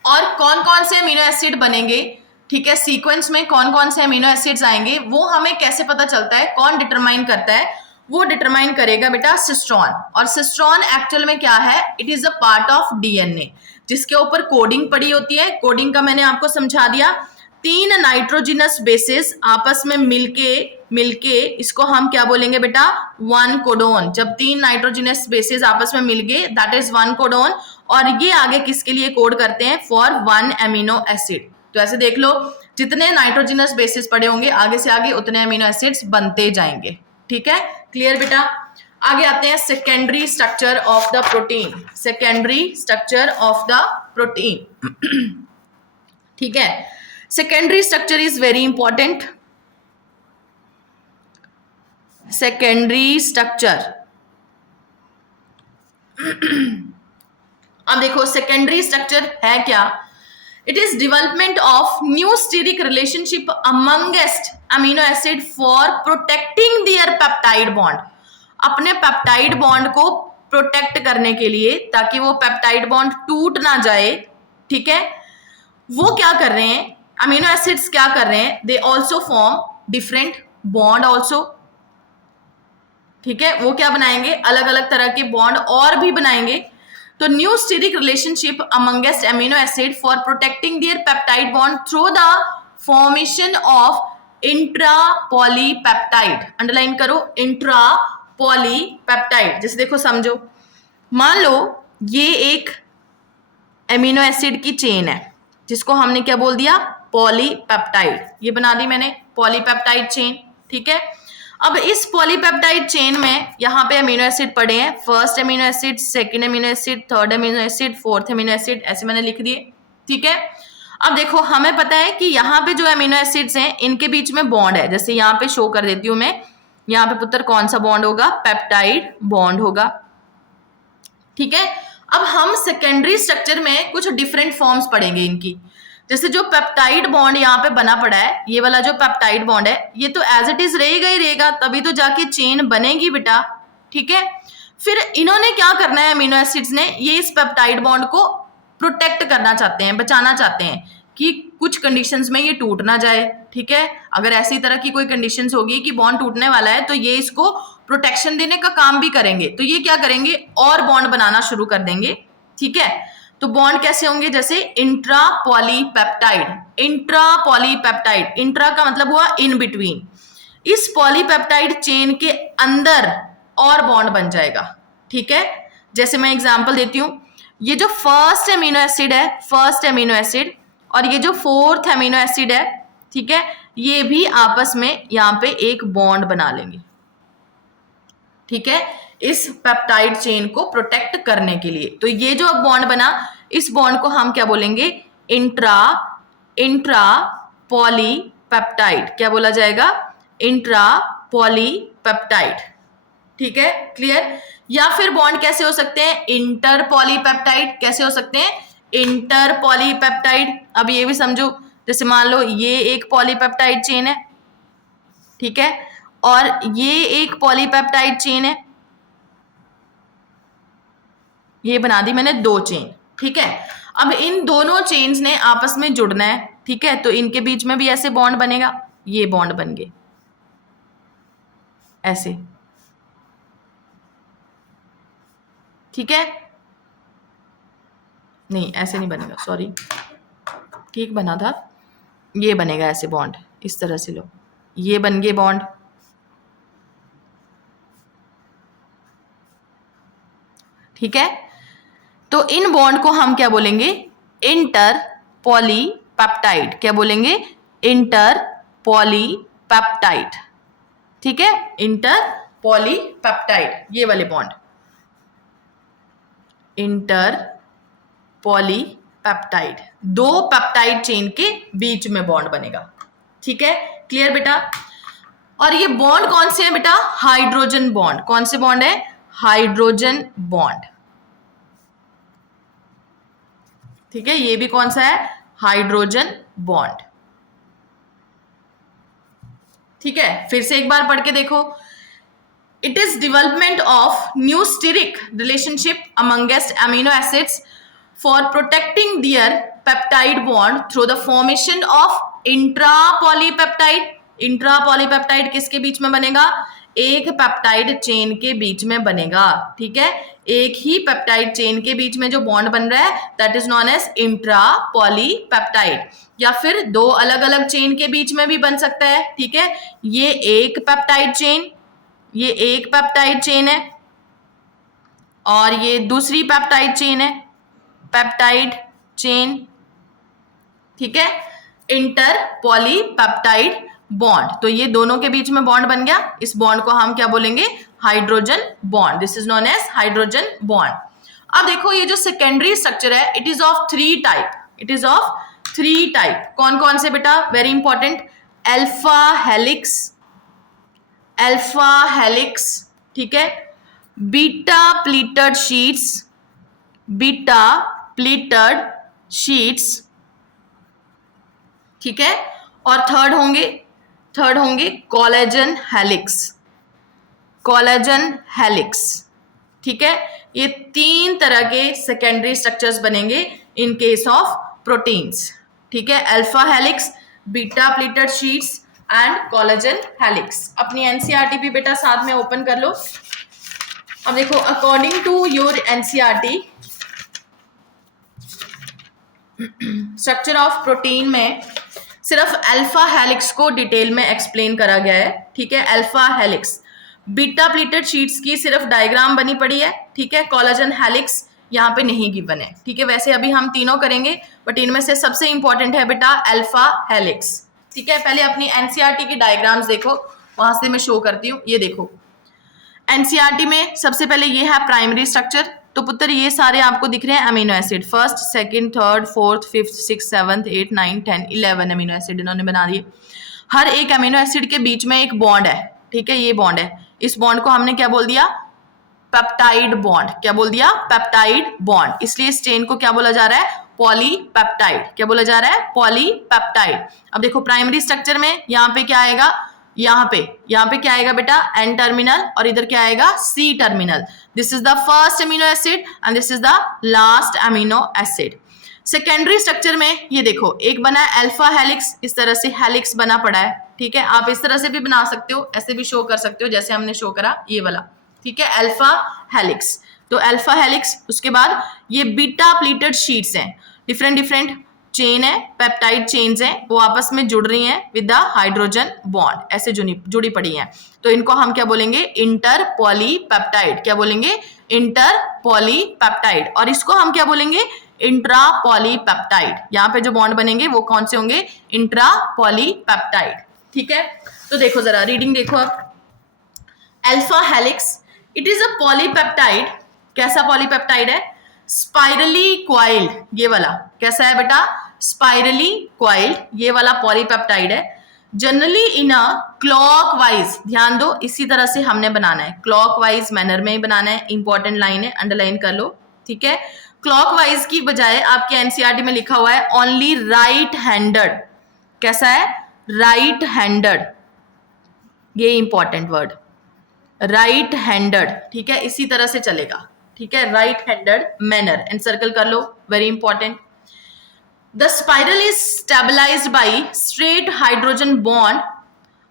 और कौन कौन से अमीनो एसिड बनेंगे, ठीक है, सीक्वेंस में कौन कौन से अमीनो एसिड्स आएंगे, वो हमें कैसे पता चलता है, कौन डिटरमाइन करता है, वो डिटरमाइन करेगा बेटा सिस्ट्रॉन। और सिस्ट्रॉन एक्चुअल में क्या है, it is a part of DNA, जिसके ऊपर कोडिंग पड़ी होती है। कोडिंग का मैंने आपको समझा दिया, 3 नाइट्रोजिनस बेसिस आपस में मिलके इसको हम क्या बोलेंगे बेटा, 1 कोडोन। जब 3 नाइट्रोजिनस बेसिस आपस में मिल गए, दैट इज 1 कोडोन, और ये आगे किसके लिए कोड करते हैं, फॉर 1 अमीनो एसिड। तो ऐसे देख लो, जितने नाइट्रोजिनस बेसिस पड़े होंगे आगे से आगे उतने अमीनो एसिड्स बनते जाएंगे, ठीक है, क्लियर बेटा। आगे आते हैं secondary structure of the protein, secondary structure of the protein, ठीक है। Secondary structure is very important, secondary structure. अब देखो सेकेंडरी स्ट्रक्चर है क्या, it is development of new steric relationship amongst amino acid for protecting their peptide bond, अपने peptide bond को protect करने के लिए, ताकि वो पेप्टाइड बॉन्ड टूट ना जाए, ठीक है। वो क्या कर रहे हैं, अमीनो एसिड्स क्या कर रहे हैं, they also form different bond also, ठीक है, वो क्या बनाएंगे, अलग अलग तरह के बॉन्ड और भी बनाएंगे। तो new steric relationship amongst amino acid for protecting their peptide bond through the formation of intra polypeptide, underline करो, इंट्रा पॉलीपेप्टाइड। जैसे देखो समझो, मान लो ये एक एमिनो एसिड की चेन है, जिसको हमने क्या बोल दिया, पॉलीपेप्टाइड, ये बना दी मैंने पॉलीपेप्टाइड चेन, ठीक है। अब इस पॉलीपेप्टाइड चेन में यहाँ पे अमीनो एसिड पड़े हैं, first amino acid, second amino acid, third amino acid, fourth amino acid, ऐसे मैंने लिख दिए, ठीक है। अब देखो हमें पता है कि यहाँ पे जो अमीनो एसिड्स हैं इनके बीच में बॉन्ड है, जैसे यहाँ पे शो कर देती हूँ मैं, यहाँ पे पुत्र कौन सा बॉन्ड होगा, पेप्टाइड बॉन्ड होगा, ठीक है। अब हम सेकेंडरी स्ट्रक्चर में कुछ डिफरेंट फॉर्म्स पढ़ेंगे इनकी, जैसे जो पेप्टाइड बॉन्ड यहाँ पे बना पड़ा है, ये वाला जो पेप्टाइड बॉन्ड है, ये तो एज इट इज रहेगा ही रहेगा, तभी तो जाके चेन बनेगी बेटा, ठीक है। फिर इन्होंने क्या करना है, अमीनो एसिड्स ने, ये इस पेप्टाइड बॉन्ड को प्रोटेक्ट करना चाहते हैं, बचाना चाहते हैं कि कुछ कंडीशंस में ये टूट ना जाए, ठीक है। अगर ऐसी तरह की कोई कंडीशंस होगी कि बॉन्ड टूटने वाला है, तो ये इसको प्रोटेक्शन देने का काम भी करेंगे। तो ये क्या करेंगे, और बॉन्ड बनाना शुरू कर देंगे, ठीक है। तो बॉन्ड कैसे होंगे, जैसे intra polypeptide, intra polypeptide, intra का मतलब हुआ इन बिटवीन, इस पॉलीपेप्टाइड चेन के अंदर और बॉन्ड बन जाएगा, ठीक है। जैसे मैं एग्जांपल देती हूँ, ये जो फर्स्ट अमीनो एसिड है, फर्स्ट अमीनो एसिड, और ये जो फोर्थ अमीनो एसिड है, ठीक है, ये भी आपस में यहाँ पे एक बॉन्ड बना लेंगे, ठीक है, इस पेप्टाइड चेन को प्रोटेक्ट करने के लिए। तो ये जो अब बॉन्ड बना, इस बॉन्ड को हम क्या बोलेंगे, इंट्रा पॉलीपेप्टाइड, क्या बोला जाएगा, इंट्रा पॉलीपेप्टाइड, ठीक है, क्लियर। या फिर बॉन्ड कैसे हो सकते हैं, इंटर पॉलीपेप्टाइड, कैसे हो सकते हैं, इंटर पॉलीपेप्टाइड। अब ये भी समझो, जैसे मान लो ये एक पॉलीपेप्टाइड चेन है, ठीक है, और ये एक पॉलीपेप्टाइड चेन है, ये बना दी मैंने 2 चेन, ठीक है। अब इन दोनों चेन्स ने आपस में जुड़ना है, ठीक है, तो इनके बीच में भी ऐसे बॉन्ड बनेगा, ये बॉन्ड बन गए ऐसे, ठीक है, नहीं ऐसे नहीं बनेगा, सॉरी, ठीक बना था, ये बनेगा ऐसे बॉन्ड, इस तरह से लो, ये बन गए बॉन्ड, ठीक है। तो इन बॉन्ड को हम क्या बोलेंगे, इंटर पॉलीपेप्टाइड, क्या बोलेंगे, इंटर पॉलीपेप्टाइड, ठीक है, इंटर पॉलीपेप्टाइड, ये वाले bond, inter polypeptide, 2 peptide chain के बीच में बॉन्ड बनेगा, ठीक है, क्लियर बेटा। और ये बॉन्ड कौन से है बेटा, हाइड्रोजन बॉन्ड, कौन से बॉन्ड है, हाइड्रोजन बॉन्ड, ठीक है, ये भी कौन सा है, हाइड्रोजन बॉन्ड, ठीक है। फिर से एक बार पढ़ के देखो, It is development of new steric relationship amongst amino acids for protecting their peptide bond through the formation of intrapolypeptide. इंट्रापॉलीपेप्टाइड किसके बीच में बनेगा? एक पेप्टाइड चेन के बीच में बनेगा, ठीक है। एक ही पेप्टाइड चेन के बीच में जो बॉन्ड बन रहा है दैट इज नॉन एज इंट्रापॉलीपेप्टाइड। या फिर दो अलग अलग चेन के बीच में भी बन सकता है, ठीक है। ये एक पेप्टाइड चेन है और ये दूसरी पेप्टाइड चेन है, पेप्टाइड चेन, ठीक है। इंटर पॉलीपेप्टाइड बॉन्ड, तो ये दोनों के बीच में बॉन्ड बन गया। इस बॉन्ड को हम क्या बोलेंगे? Hydrogen bond. This is known as hydrogen bond. अब देखो ये जो सेकेंडरी स्ट्रक्चर है it is of three type. कौन कौन से बेटा? वेरी इंपॉर्टेंट, अल्फा हेलिक्स, ठीक है, बीटा प्लीटेड शीट्स, ठीक है, और थर्ड होंगे कोलेजन हेलिक्स, ठीक है। ये तीन तरह के सेकेंडरी स्ट्रक्चर्स बनेंगे इन केस ऑफ प्रोटीन्स, ठीक है। Alpha helix, beta pleated sheets and collagen helix. अपनी एनसीईआरटी भी बेटा साथ में ओपन कर लो। अब देखो according to your NCERT structure of protein में सिर्फ अल्फा हेलिक्स को डिटेल में एक्सप्लेन करा गया है, ठीक है। Alpha helix, beta pleated sheets की सिर्फ डायग्राम बनी पड़ी है, ठीक है। कोलेजन हेलिक्स यहाँ पे नहीं गिवन है, ठीक है। वैसे अभी हम तीनों करेंगे बट इनमें से सबसे इंपॉर्टेंट है बेटा अल्फा हेलिक्स, ठीक है। पहले अपनी एनसीईआरटी की डायग्राम्स देखो, वहां से मैं शो करती हूँ। ये देखो एनसीईआरटी में सबसे पहले ये है प्राइमरी स्ट्रक्चर, तो पुत्र ये सारे आपको दिख रहे हैं amino acid, first, second, third, fourth, fifth, six, seventh, 8, 9, 10, 11 amino acid इन्होंने बना दिए। हर एक अमीनो एसिड के बीच में एक बॉन्ड है, ठीक है, ये बॉन्ड है। इस बॉन्ड को हमने क्या बोल दिया? Peptide bond. क्या बोल दिया? Peptide bond. इसलिए इस चेन को क्या बोला जा रहा है? पॉलीपेप्टाइड। क्या बोला जा रहा है? पॉलीपेप्टाइड। अब देखो प्राइमरी स्ट्रक्चर में यहाँ पे क्या आएगा? यहाँ पे क्या आएगा बेटा? एन टर्मिनल, और इधर क्या आएगा? C terminal. This is the first amino acid and this is the last amino acid. Secondary structure में ये देखो एक बना है अल्फा हेलिक्स, इस तरह से हेलिक्स बना पड़ा है, ठीक है। आप इस तरह से भी बना सकते हो, ऐसे भी शो कर सकते हो जैसे हमने शो करा ये वाला, ठीक है, अल्फा हेलिक्स। तो अल्फा हेलिक्स, उसके बाद ये बीटा प्लीटेड शीट्स हैं, डिफरेंट चेन है, पेप्टाइड चेन्स हैं, वो आपस में जुड़ रही हैं विद द हाइड्रोजन बॉन्ड, ऐसे जुड़ी पड़ी हैं। तो इनको हम क्या बोलेंगे? Inter polypeptide. क्या बोलेंगे? Inter polypeptide. और इसको हम क्या बोलेंगे? Intra polypeptide. यहाँ पे जो बॉन्ड बनेंगे वो कौन से होंगे? इंट्रा पॉलीपेप्टाइड, ठीक है। तो देखो जरा रीडिंग देखो अब। Alpha helix, it is a polypeptide. कैसा पॉलीपेप्टाइड है? Spirally coiled. ये वाला कैसा है बेटा? स्पाइरली क्वाइल्ड, ये वाला पॉलीपेप्टाइड है। जनरली इन अ क्लॉकवाइज, ध्यान दो, इसी तरह से हमने बनाना है, क्लॉकवाइज मैनर में ही बनाना है। इंपॉर्टेंट लाइन है, अंडरलाइन कर लो, ठीक है। क्लॉकवाइज की बजाय आपके एनसीईआरटी में लिखा हुआ है ओनली राइट हैंडेड। कैसा है? राइट हैंडेड, ये इंपॉर्टेंट वर्ड, राइट हैंडेड, ठीक है, इसी तरह से चलेगा, ठीक है, राइट हैंडेड मैनर। एनसर्कल कर लो, very important. The spiral is stabilised by straight hydrogen bond.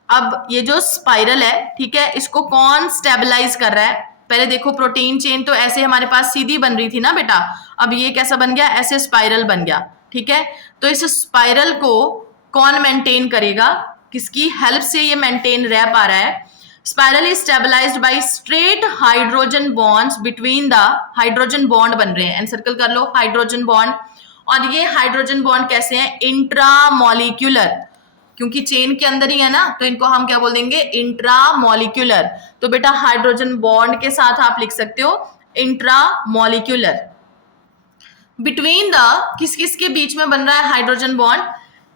अब ये जो स्पाइरल है, ठीक है, इसको कौन स्टेबलाइज कर रहा है? पहले देखो प्रोटीन चेन तो ऐसे हमारे पास सीधी बन रही थी ना बेटा, अब ये कैसा बन गया? ऐसे स्पाइरल बन गया, ठीक है। तो इस स्पाइरल को कौन मेंटेन करेगा? किसकी हेल्प से ये मेंटेन रह पा रहा है? Spiral is stabilised by straight hydrogen bonds between the, hydrogen bond बन रहे हैं, एनसर्कल कर लो, हाइड्रोजन बॉन्ड। और ये हाइड्रोजन बॉन्ड कैसे हैं? इंट्रामोलिक्यूलर, क्योंकि चेन के अंदर ही है ना, तो इनको हम क्या बोल देंगे? इंट्रामोलिक्यूलर। तो बेटा हाइड्रोजन बॉन्ड के साथ आप लिख सकते हो इंट्रामोलिक्यूलर। बिटवीन द, किस किस के बीच में बन रहा है hydrogen bond?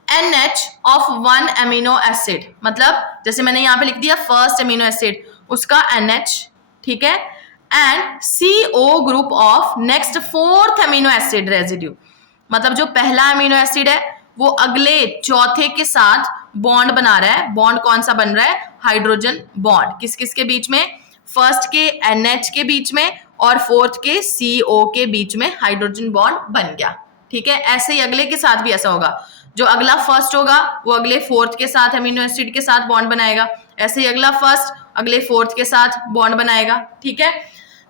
NH of one amino acid, मतलब जैसे मैंने यहाँ पे लिख दिया फर्स्ट अमीनो एसिड, उसका NH, ठीक है, and CO group of next fourth amino acid residue. मतलब जो पहला अमीनो एसिड है वो अगले चौथे के साथ बॉन्ड बना रहा है। बॉन्ड कौन सा बन रहा है? Hydrogen bond. किस किस के बीच में? फर्स्ट के NH के बीच में और फोर्थ के CO के बीच में हाइड्रोजन बॉन्ड बन गया। ठीक है, ऐसे ही अगले के साथ भी ऐसा होगा, जो अगला फर्स्ट होगा वो अगले फोर्थ के साथ अमीनो एसिड के साथ बॉन्ड बनाएगा, ऐसे ही अगला फर्स्ट अगले फोर्थ के साथ बॉन्ड बनाएगा। ठीक है,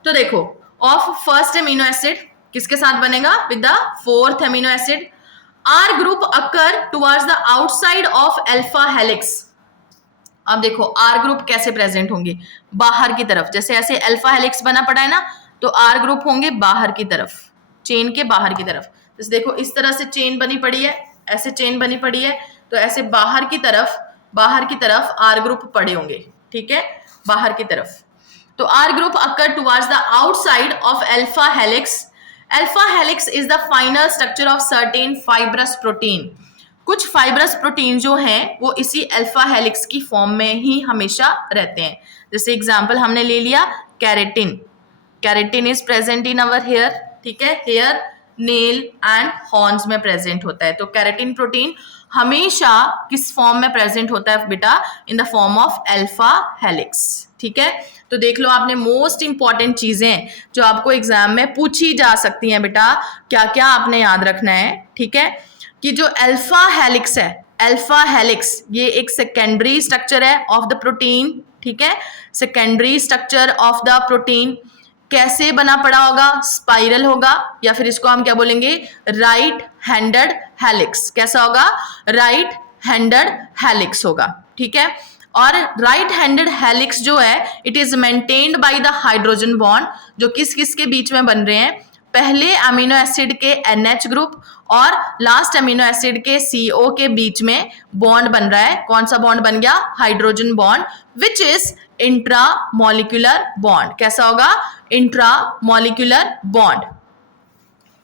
तो देखो ऑफ फर्स्ट अमीनो एसिड किसके साथ बनेगा, with the fourth amino acid. R group occur towards the outside of alpha helix. अब देखो आर ग्रुप कैसे प्रेजेंट होंगे, बाहर की तरफ, जैसे ऐसे अल्फा हेलिक्स बना पड़ा है ना, तो आर ग्रुप होंगे बाहर की तरफ, चेन के बाहर की तरफ। जैसे देखो इस तरह से चेन बनी पड़ी है, ऐसे चेन बनी पड़ी है, तो ऐसे बाहर की तरफ आर ग्रुप पड़े होंगे। ठीक है, बाहर की तरफ। तो R group occur towards the outside of alpha helix. Alpha helix is the final structure of certain fibrous protein. कुछ फाइब्रस प्रोटीन जो हैं वो इसी अल्फा हेलिक्स की फॉर्म में ही हमेशा रहते हैं। जैसे एग्जांपल हमने ले लिया keratin. Keratin is present in our hair. ठीक है, हेयर, नेल एंड हॉर्न्स में प्रेजेंट होता है। तो कैरेटिन प्रोटीन हमेशा किस फॉर्म में प्रेजेंट होता है बेटा, in the form of alpha helix. ठीक है, तो देख लो आपने मोस्ट इंपॉर्टेंट चीजें जो आपको एग्जाम में पूछी जा सकती हैं बेटा, क्या क्या आपने याद रखना है। ठीक है, कि जो अल्फा हेलिक्स है, अल्फा हेलिक्स ये एक सेकेंडरी स्ट्रक्चर है ऑफ द प्रोटीन। ठीक है, secondary structure of the protein कैसे बना पड़ा होगा, स्पाइरल होगा, या फिर इसको हम क्या बोलेंगे, राइट हैंडेड हेलिक्स। कैसा होगा, राइट हैंडेड हेलिक्स होगा। ठीक है, और राइट हैंडेड हेलिक्स जो है it is maintained by the hydrogen bond, जो किस किस के बीच में बन रहे हैं, पहले अमीनो एसिड के NH ग्रुप और लास्ट अमीनो एसिड के CO के बीच में बॉन्ड बन रहा है। कौन सा बॉन्ड बन गया, hydrogen bond, which is intramolecular bond. कैसा होगा, इंट्रामोलिक्यूलर बॉन्ड।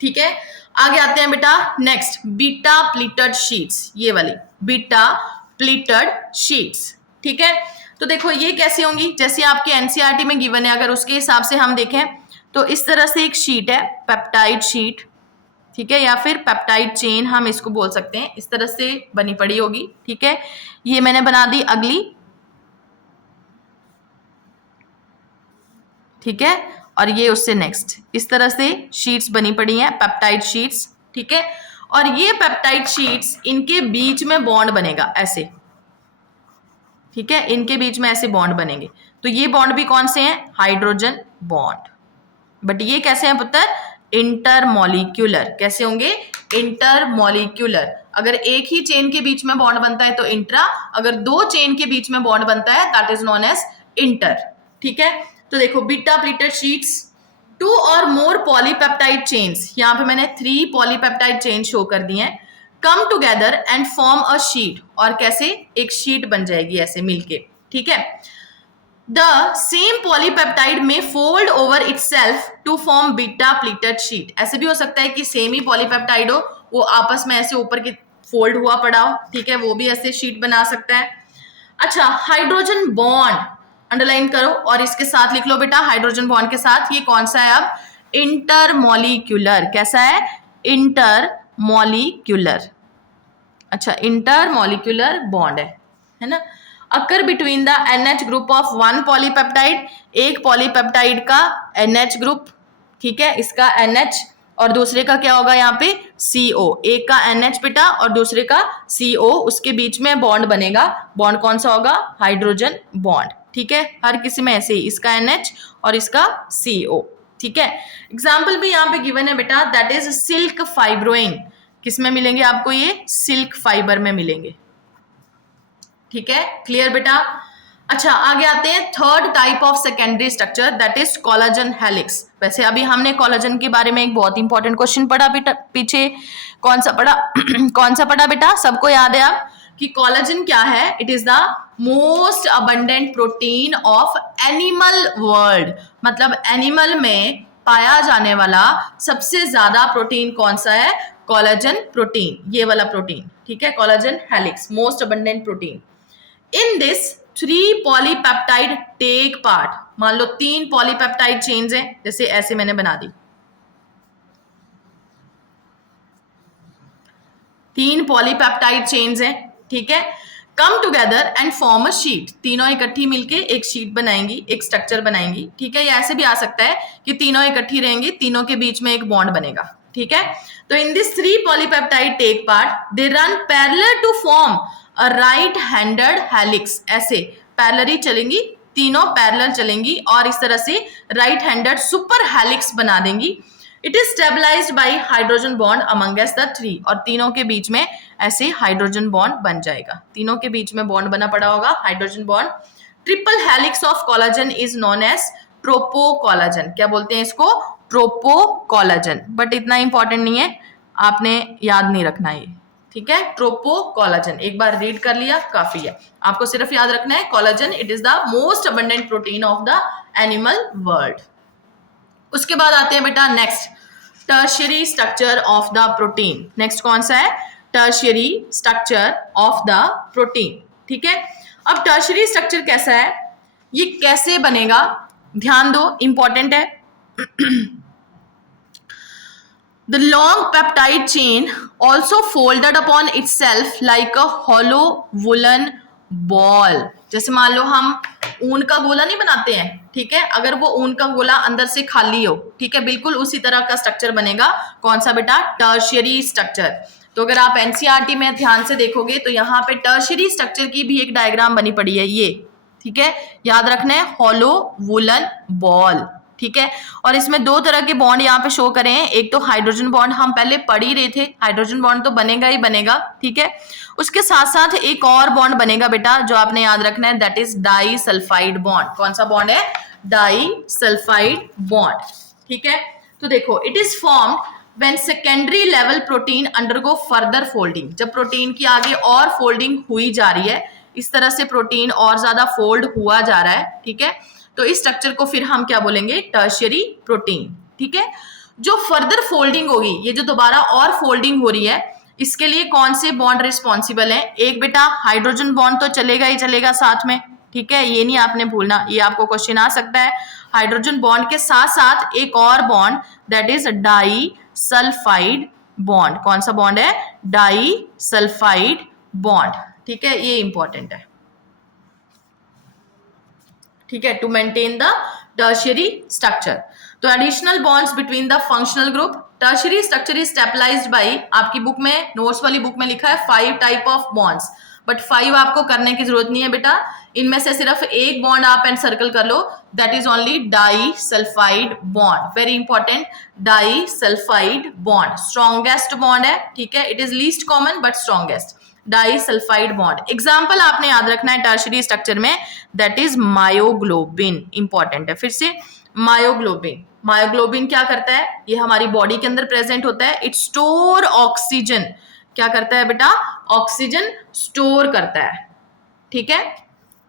ठीक है, आगे आते हैं बेटा नेक्स्ट, बीटा प्लीटेड शीट्स, ये वाली बीटा प्लीटेड शीट्स। ठीक है, तो देखो ये कैसी होंगी, जैसे आपके NCERT में गिवन है, अगर उसके हिसाब से हम देखें तो इस तरह से एक शीट है, पेप्टाइड शीट। ठीक है, या फिर पेप्टाइड चेन हम इसको बोल सकते हैं, इस तरह से बनी पड़ी होगी। ठीक है, ये मैंने बना दी अगली। ठीक है, और ये उससे नेक्स्ट, इस तरह से शीट्स बनी पड़ी हैं, पेप्टाइड शीट्स। ठीक है, और ये पेप्टाइड शीट्स इनके बीच में बॉन्ड बनेगा ऐसे। ठीक है, इनके बीच में ऐसे बॉन्ड बनेंगे, तो ये बॉन्ड भी कौन से हैं, हाइड्रोजन बॉन्ड। बट ये कैसे हैं पुत्र, इंटरमॉलिक्यूलर। कैसे होंगे, इंटरमॉलिक्यूलर। अगर एक ही चेन के बीच में बॉन्ड बनता है तो इंट्रा, अगर दो चेन के बीच में बॉन्ड बनता है that is known as inter. ठीक है, तो देखो बीटा प्लीटेड शीट्स, 2 और मोर पॉलीपेप्टाइड चेन्स, यहाँ पे मैंने 3 पॉलीपेप्टाइड चेन शो कर दी हैं, come together and form a sheet, और कैसे, एक शीट बन जाएगी ऐसे मिलके। ठीक है, The same polypeptide may fold over itself to form beta pleated sheet. ऐसे भी हो सकता है कि सेम ही पॉलीपेप्टाइड हो, वो आपस में ऐसे ऊपर की फोल्ड हुआ पड़ा हो। ठीक है, वो भी ऐसे शीट बना सकता है। अच्छा, हाइड्रोजन बॉन्ड अंडरलाइन करो और इसके साथ लिख लो बेटा, हाइड्रोजन बॉन्ड के साथ ये कौन सा है अब, इंटरमॉलिक्यूलर। कैसा है, इंटरमॉलिक्यूलर। अच्छा, इंटरमॉलिक्यूलर बॉन्ड है ना। Occur between the NH group of one polypeptide, एक पॉलीपेप्टाइड का NH ग्रुप। ठीक है, इसका NH और दूसरे का क्या होगा यहाँ पे, CO। एक का NH बेटा और दूसरे का CO, उसके बीच में बॉन्ड बनेगा। बॉन्ड कौन सा होगा, हाइड्रोजन बॉन्ड। ठीक है, हर किसी में ऐसे ही, इसका NH और इसका CO। ठीक है, एग्जाम्पल भी यहाँ पे गिवन है बेटा, दैट इज सिल्क फाइब्रोइन। किस में मिलेंगे आपको, ये सिल्क फाइबर में मिलेंगे। ठीक है, क्लियर बेटा। अच्छा, आगे आते हैं third type of secondary structure, that is collagen helix. वैसे अभी हमने कोलाजन के बारे में एक बहुत इंपॉर्टेंट क्वेश्चन पढ़ा बेटा पीछे, कौन सा पढ़ा कौन सा पढ़ा बेटा, सबको याद है आप कि कोलाजन क्या है, it is the most abundant protein of animal world. मतलब एनिमल में पाया जाने वाला सबसे ज्यादा प्रोटीन कौन सा है, कोलाजन प्रोटीन, ये वाला प्रोटीन। ठीक है, collagen helix, most abundant protein. In this 3 polypeptide take part. मान लो 3 पॉलीपेप्टाइड चेन्स हैं, जैसे ऐसे मैंने बना दी, 3 पॉलीपेप्टाइड चेन्स हैं। ठीक है, come together and form a sheet, तीनों इकट्ठी मिलके एक शीट बनाएंगी, एक स्ट्रक्चर बनाएंगी, ठीक है। ये ऐसे भी आ सकता है कि तीनों इकट्ठी रहेंगी, तीनों के बीच में एक बॉन्ड बनेगा, ठीक है। तो in this 3 polypeptide take part, they run parallel to form a right handed helix, ऐसे पैरेलल चलेंगी, तीनों पैरेलल चलेंगी और इस तरह से राइट हैंडेड सुपर हेलिक्स बना देंगी। It is stabilised by hydrogen bond amongst the 3, और तीनों के बीच में ऐसे हाइड्रोजन बॉन्ड बन जाएगा, तीनों के बीच में बॉन्ड बना पड़ा होगा, hydrogen bond. Triple helix of collagen is known as tropocollagen, क्या बोलते हैं इसको? ट्रोपोकोलाजन। बट इतना इंपॉर्टेंट नहीं है, आपने याद नहीं रखना ये, ठीक है। ट्रोपोकोलाजन एक बार रीड कर लिया काफी है, आपको सिर्फ याद रखना है collagen, it is the most abundant protein of the animal world. उसके बाद आते हैं बेटा next, tertiary structure of the protein. Next कौन सा है? Tertiary structure of the protein, ठीक है। अब टर्शियरी स्ट्रक्चर कैसा है, ये कैसे बनेगा, ध्यान दो, इंपॉर्टेंट है। The long peptide chain also folded upon itself like a hollow woolen ball. जैसे मान लो हम ऊन का गोला नहीं बनाते हैं, ठीक है, अगर वो ऊन का गोला अंदर से खाली हो, ठीक है, बिल्कुल उसी तरह का स्ट्रक्चर बनेगा। कौन सा बेटा? Tertiary structure. तो अगर आप एनसीईआरटी में ध्यान से देखोगे तो यहाँ पे टर्शियरी स्ट्रक्चर की भी एक डायग्राम बनी पड़ी है ये, ठीक है, याद रखना है, हॉलो वुलन बॉल, ठीक है। और इसमें 2 तरह के बॉन्ड यहाँ पे शो करे हैं, एक तो हाइड्रोजन बॉन्ड हम पहले पढ़ ही रहे थे, हाइड्रोजन बॉन्ड तो बनेगा ही बनेगा, ठीक है। उसके साथ साथ एक और बॉन्ड बनेगा बेटा जो आपने याद रखना है, that is disulphide bond. कौन सा बॉन्ड है? डाई सल्फाइड बॉन्ड, ठीक है। तो देखो, it is formed when secondary level protein undergo further folding, जब प्रोटीन की आगे और फोल्डिंग हुई जा रही है, इस तरह से प्रोटीन और ज्यादा फोल्ड हुआ जा रहा है, ठीक है, तो इस स्ट्रक्चर को फिर हम क्या बोलेंगे? टर्शियरी प्रोटीन, ठीक है। जो फर्दर फोल्डिंग होगी, ये जो दोबारा और फोल्डिंग हो रही है, इसके लिए कौन से बॉन्ड रिस्पॉन्सिबल है? एक बेटा हाइड्रोजन बॉन्ड तो चलेगा ही चलेगा साथ में, ठीक है, ये नहीं आपने भूलना, ये आपको क्वेश्चन आ सकता है। हाइड्रोजन बॉन्ड के साथ साथ एक और bond, that is disulphide bond. कौन सा बॉन्ड है? डाई सल्फाइड बॉन्ड, ठीक है, ये इंपॉर्टेंट है, ठीक है, to maintain the tertiary structure. तो additional bonds between the functional group, tertiary structure is stabilised by, आपकी बुक में, नोट्स वाली बुक में लिखा है 5 टाइप ऑफ बॉन्ड्स, बट 5 आपको करने की जरूरत नहीं है बेटा, इनमें से सिर्फ एक बॉन्ड आप एंड सर्कल कर लो, that is only disulphide bond, very important, disulphide bond strongest bond है, ठीक है, it is least common but strongest, disulphide bond. Example आपने याद रखना है टर्शियरी स्ट्रक्चर में, दैट इज मायोग्लोबिन, इंपॉर्टेंट है। फिर से मायोग्लोबिन, मायोग्लोबिन क्या करता है? ये हमारी बॉडी के अंदर प्रेजेंट होता है, इट स्टोर ऑक्सीजन, क्या करता है बेटा? ऑक्सीजन स्टोर करता है, ठीक है,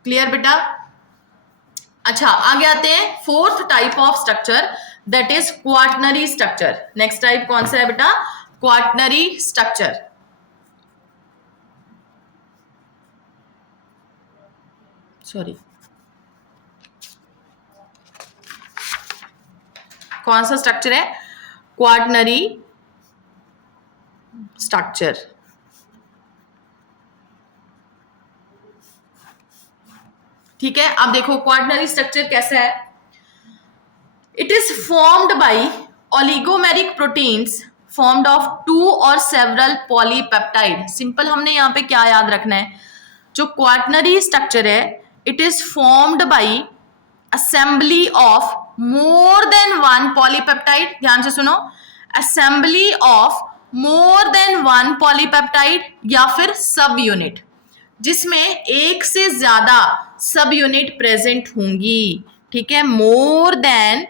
क्लियर बेटा। अच्छा, आगे आते हैं 4th type of structure, that is quaternary structure. Next type कौन सा है बेटा? Quaternary structure. सॉरी, कौन सा स्ट्रक्चर है? क्वाटनरी स्ट्रक्चर, ठीक है। अब देखो क्वाटनरी स्ट्रक्चर कैसा है, it is formed by oligomeric proteins formed of 2 और सेवरल पॉलीपेप्टाइड। सिंपल हमने यहाँ पे क्या याद रखना है, जो क्वाटनरी स्ट्रक्चर है, it is formed by assembly of more than 1 polypeptide, ध्यान से सुनो, assembly of more than 1 polypeptide या फिर सब यूनिट, जिसमें एक से ज्यादा सब यूनिट प्रेजेंट होंगी, ठीक है, मोर देन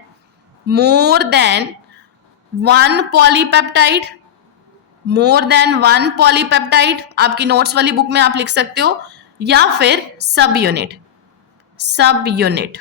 1 पॉलीपेप्टाइड, मोर देन 1 पॉलीपेप्टाइड, आपकी नोट्स वाली बुक में आप लिख सकते हो, या फिर सब यूनिट, सब यूनिट।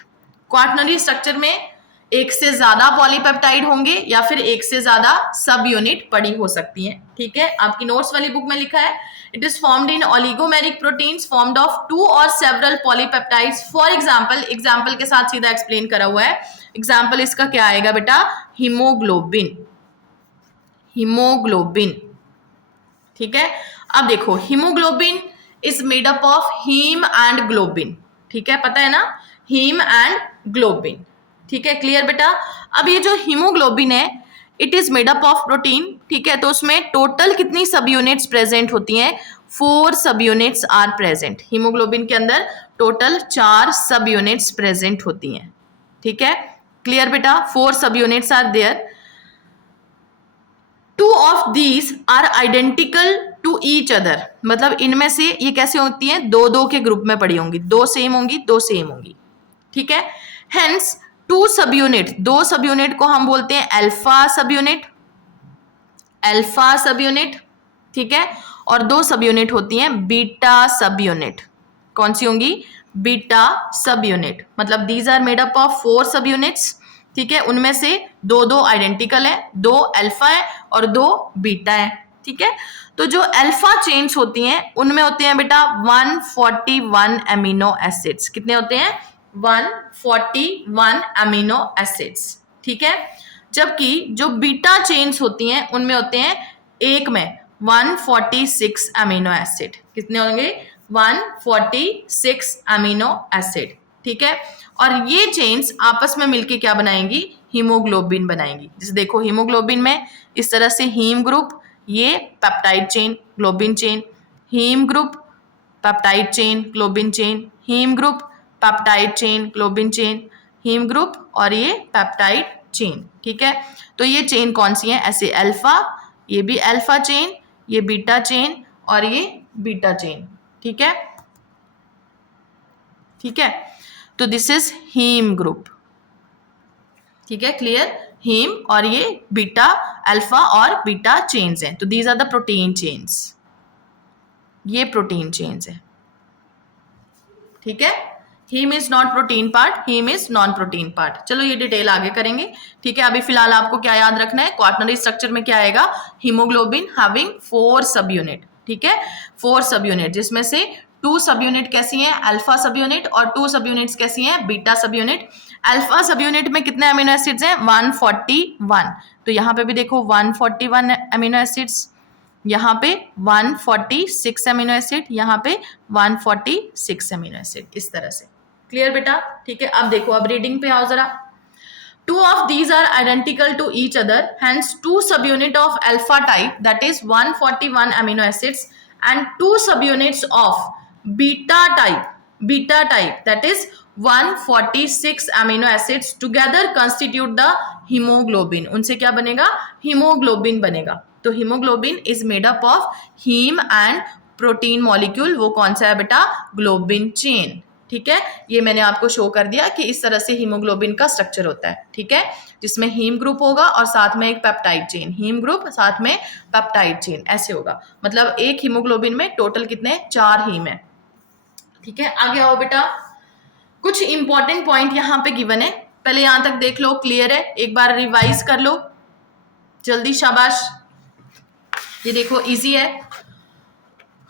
क्वाटनरी स्ट्रक्चर में एक से ज्यादा पॉलीपेप्टाइड होंगे या फिर एक से ज्यादा सब यूनिट पड़ी हो सकती हैं, ठीक है, आपकी नोट्स वाली बुक में लिखा है, it is formed in oligomeric proteins formed of 2 और several polypeptides. For example, example के साथ सीधा एक्सप्लेन करा हुआ है, एग्जांपल इसका क्या आएगा बेटा? हीमोग्लोबिन, हीमोग्लोबिन, ठीक है। अब देखो, haemoglobin is made up of haem and globin. ठीक है, पता है ना, हीम एंड ग्लोबिन। ठीक है, क्लियर बेटा। अब ये जो हीमोग्लोबिन है it is made up of protein. ठीक है, तो उसमें टोटल कितनी सब यूनिट्स प्रेजेंट होती हैं? 4 subunits are present. Haemoglobin के अंदर टोटल 4 सब यूनिट्स प्रेजेंट होती हैं। ठीक है, क्लियर बेटा, 4 subunits are there. 2 of these are identical to each other, मतलब इनमें से ये कैसे होती हैं? 2-2 के ग्रुप में पड़ी होंगी, 2 सेम होंगी, 2 सेम होंगी। ठीक है, हेंस 2 सब यूनिट, 2 सब यूनिट को हम बोलते हैं अल्फा सब यूनिट, अल्फा सब यूनिट। ठीक है, और 2 सब यूनिट होती हैं बीटा सब यूनिट। कौन सी होंगी? Beta subunit. मतलब these are made up of 4 सब यूनिट्स। ठीक है, उनमें से 2-2 आइडेंटिकल है, 2 अल्फा है और 2 बीटा है। ठीक है, तो जो अल्फा चेन्स होती हैं उनमें होते हैं बेटा 141 अमीनो एसिड्स। कितने होते हैं? 141 अमीनो एसिड्स। ठीक है, जबकि जो बीटा चेन्स होती हैं उनमें होते हैं एक में 146 अमीनो एसिड। कितने होंगे? 146 अमीनो एसिड। ठीक है, और ये चेन्स आपस में मिलके क्या बनाएंगी? हीमोग्लोबिन बनाएंगी। जैसे देखो हीमोग्लोबिन में इस तरह से हीम ग्रुप, ये peptide chain, globin chain, haem group, peptide chain, globin chain, haem group, peptide chain, globin chain, haem group और ये पेप्टाइड चेन। ठीक है, तो ये चेन कौन सी है? ऐसे अल्फा, ये भी अल्फा चेन, ये बीटा चेन और ये बीटा चेन। ठीक है, ठीक है, तो दिस इज हीम ग्रुप। ठीक है, क्लियर, हीम और ये बीटा, अल्फा और बीटा चेन्स हैं। तो these are the protein chains, ये प्रोटीन चेन्स है। ठीक है, haem is not protein part, haem is non protein part. चलो ये डिटेल आगे करेंगे। ठीक है, अभी फिलहाल आपको क्या याद रखना है? क्वाटरनरी स्ट्रक्चर में क्या आएगा? हीमोग्लोबिन हैविंग 4 सब यूनिट। ठीक है, 4 सब यूनिट, जिसमें से 2 सब यूनिट कैसी हैं? अल्फा सब यूनिट, और 2 सब यूनिट्स कैसी हैं? बीटा सब यूनिट। अल्फा सब यूनिट में कितने अमीनो एसिड्स हैं? 141। तो यहाँ पे भी देखो 141 अमीनो एसिड्स, यहाँ पे 146 अमीनो एसिड, यहाँ पे 146 अमीनो एसिड, इस तरह से। क्लियर बेटा? ठीक है, अब देखो, अब रीडिंग पे आओ जरा। 2 of these are identical to each other, hence 2 subunit of alpha type, that is 141 amino acids, and 2 subunits of beta type, that is 146 amino acids together constitute the hemoglobin. उनसे क्या बनेगा? हीमोग्लोबिन बनेगा। तो haemoglobin is made up of haem and protein molecule. वो कौन सा है बेटा? Globin chain. ठीक है, ये मैंने आपको शो कर दिया कि इस तरह से हीमोग्लोबिन का स्ट्रक्चर होता है। ठीक है, जिसमें हीम ग्रुप होगा और साथ में एक पेप्टाइड चेन, हीम ग्रुप साथ में पेप्टाइड चेन, ऐसे होगा। मतलब एक हीमोग्लोबिन में टोटल कितने? 4 हीम है। ठीक है, आगे आओ बेटा। कुछ इंपॉर्टेंट पॉइंट यहाँ पे गिवन है, पहले यहां तक देख लो, क्लियर है? एक बार रिवाइज कर लो जल्दी, शाबाश। ये देखो इजी है,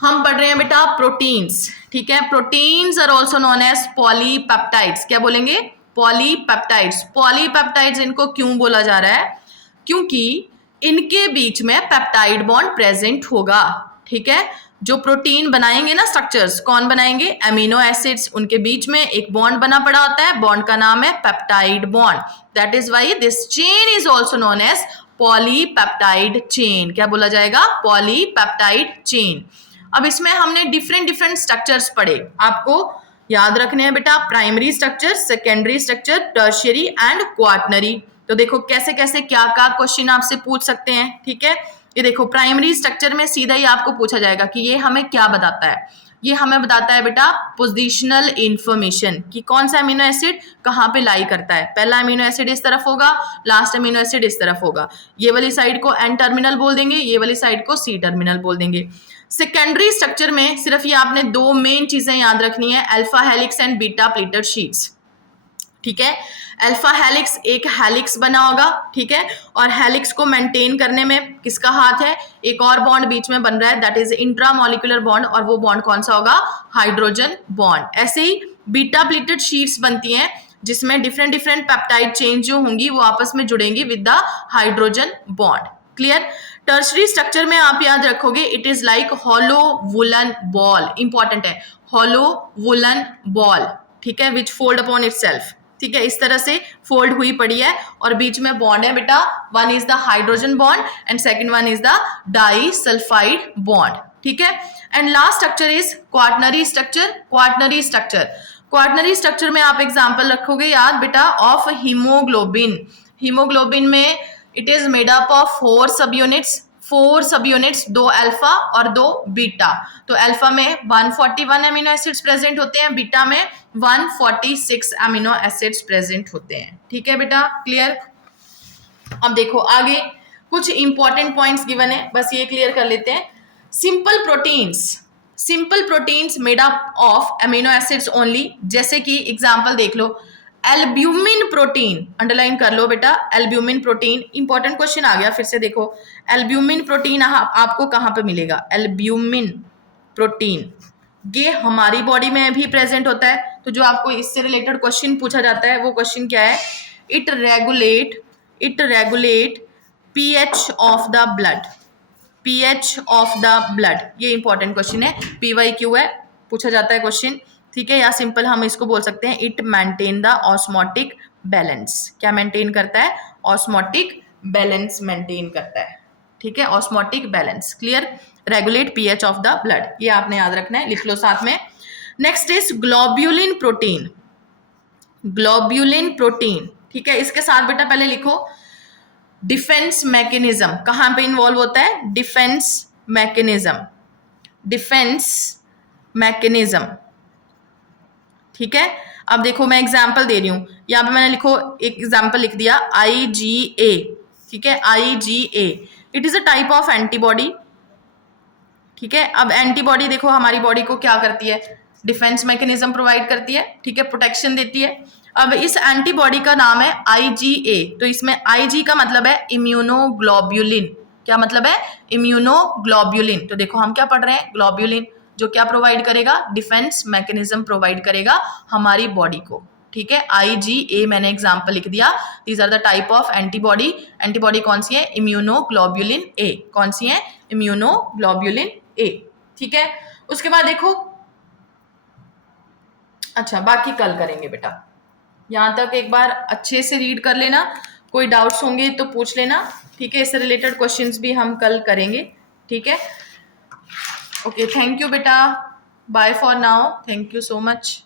हम पढ़ रहे हैं बेटा प्रोटीन्स। ठीक है, proteins are also known as polypeptides. क्या बोलेंगे? पॉलीपेप्टाइड्स। पॉलीपेप्टाइड्स इनको क्यों बोला जा रहा है? क्योंकि इनके बीच में पेप्टाइड बॉन्ड प्रेजेंट होगा। ठीक है, जो प्रोटीन बनाएंगे ना स्ट्रक्चर्स, कौन बनाएंगे? अमीनो एसिड्स, उनके बीच में एक बॉन्ड बना पड़ा होता है, बॉन्ड का नाम है peptide bond. That is why this chain is also known as polypeptide chain. क्या बोला जाएगा? Polypeptide chain. अब इसमें हमने डिफरेंट स्ट्रक्चर्स पढ़े, आपको याद रखने हैं बेटा। Primary structure, secondary structure, tertiary and quaternary. तो देखो कैसे कैसे क्या क्या क्वेश्चन आपसे पूछ सकते हैं। ठीक है, ये देखो प्राइमरी स्ट्रक्चर में सीधा ही आपको पूछा जाएगा कि ये हमें क्या बताता है? ये हमें बताता है बेटा पोजिशनल इंफॉर्मेशन, कि कौन सा अमीनो एसिड कहाँ पे लाई करता है। पहला अमीनो एसिड इस तरफ होगा, लास्ट अमीनो एसिड इस तरफ होगा। ये वाली साइड को एन टर्मिनल बोल देंगे, ये वाली साइड को सी टर्मिनल बोल देंगे। सेकेंडरी स्ट्रक्चर में सिर्फ ये आपने 2 मेन चीजें याद रखनी है, alpha helix and beta pleated sheets. ठीक है, अल्फा हेलिक्स, एक हेलिक्स बना होगा। ठीक है, और हेलिक्स को मेंटेन करने में किसका हाथ है? एक और बॉन्ड बीच में बन रहा है, दैट इज इंट्रामोलिकुलर बॉन्ड, और वो बॉन्ड कौन सा होगा? Hydrogen bond. ऐसे ही बीटा प्लीटेड शीट्स बनती हैं जिसमें डिफरेंट पेप्टाइड चेन जो होंगी वो आपस में जुड़ेंगी with the hydrogen bond. Clear? Tertiary structure में आप याद रखोगे it is like hollow woollen ball, important है, हॉलो वुलन बॉल, ठीक है, विच फोल्ड अपॉन इटसेल्फ, ठीक है, इस तरह से फोल्ड हुई पड़ी है और बीच में बॉन्ड है बेटा, one is the hydrogen bond and second one is the disulphide bond, ठीक है। And last structure is quaternary structure. Quaternary structure, quaternary structure में आप एग्जांपल रखोगे याद बेटा ऑफ हीमोग्लोबिन। हीमोग्लोबिन में it is made up of 4 सब units, 4 सब यूनिट्स, 2 अल्फा और 2 बीटा। तो अल्फा में 141 अमीनो एसिड्स प्रेजेंट होते हैं, बीटा में 146 अमीनो एसिड्स प्रेजेंट होते हैं, ठीक है बेटा, क्लियर। अब देखो आगे कुछ इंपॉर्टेंट पॉइंट्स गिवन है, बस ये क्लियर कर लेते हैं। Simple proteins, simple proteins made up of amino acids only, जैसे कि एग्जांपल देख लो एल्ब्यूमिन प्रोटीन, अंडरलाइन कर लो बेटा, एल्ब्यूमिन प्रोटीन, इंपॉर्टेंट क्वेश्चन आ गया फिर से, देखो एल्ब्यूमिन प्रोटीन आपको कहाँ पे मिलेगा, एल्ब्यूमिन प्रोटीन ये हमारी बॉडी में भी प्रेजेंट होता है। तो जो आपको इससे रिलेटेड क्वेश्चन पूछा जाता है वो क्वेश्चन क्या है, it regulate pH of the blood, pH of the blood, ये इंपॉर्टेंट क्वेश्चन है, PYQ है, पूछा जाता है क्वेश्चन, ठीक है। या सिंपल हम इसको बोल सकते हैं it maintain the osmotic balance, क्या मेंटेन करता है, ऑस्मोटिक बैलेंस मेंटेन करता है, ठीक है, osmotic balance, clear. Regulate pH of the blood, ये आपने याद रखना है, लिख लो साथ में। Next is globulin protein, globulin protein, ठीक है, इसके साथ बेटा पहले लिखो डिफेंस मैकेनिज्म, कहां पे इन्वॉल्व होता है, डिफेंस मैकेनिज्म, डिफेंस मैकेनिज्म, ठीक है। अब देखो मैं एग्जांपल दे रही हूं, यहां पे मैंने लिखो एक एग्जांपल लिख दिया IgA, ठीक है, IgA it is a type of antibody, ठीक है। अब एंटीबॉडी देखो हमारी बॉडी को क्या करती है, डिफेंस मैकेनिज्म प्रोवाइड करती है, ठीक है, प्रोटेक्शन देती है। अब इस एंटीबॉडी का नाम है IgA, तो इसमें IG का मतलब है इम्यूनोग्लोब्यूलिन, क्या मतलब है, इम्यूनोग्लोब्यूलिन। तो देखो हम क्या पढ़ रहे हैं, ग्लोब्यूलिन, जो क्या प्रोवाइड करेगा, डिफेंस मैकेनिज्म प्रोवाइड करेगा हमारी बॉडी को, ठीक है। IgA मैंने एग्जांपल लिख दिया, these are the type of antibody, antibody कौन सी है, इम्यूनोग्लोब्यूलिन A, कौन सी है, इम्यूनोग्लोब्यूलिन A, ठीक है। उसके बाद देखो, अच्छा बाकी कल करेंगे बेटा, यहां तक एक बार अच्छे से रीड कर लेना, कोई डाउट्स होंगे तो पूछ लेना, ठीक है, इससे रिलेटेड क्वेश्चंस भी हम कल करेंगे, ठीक है। ओके, थैंक यू बेटा, bye for now, thank you so much.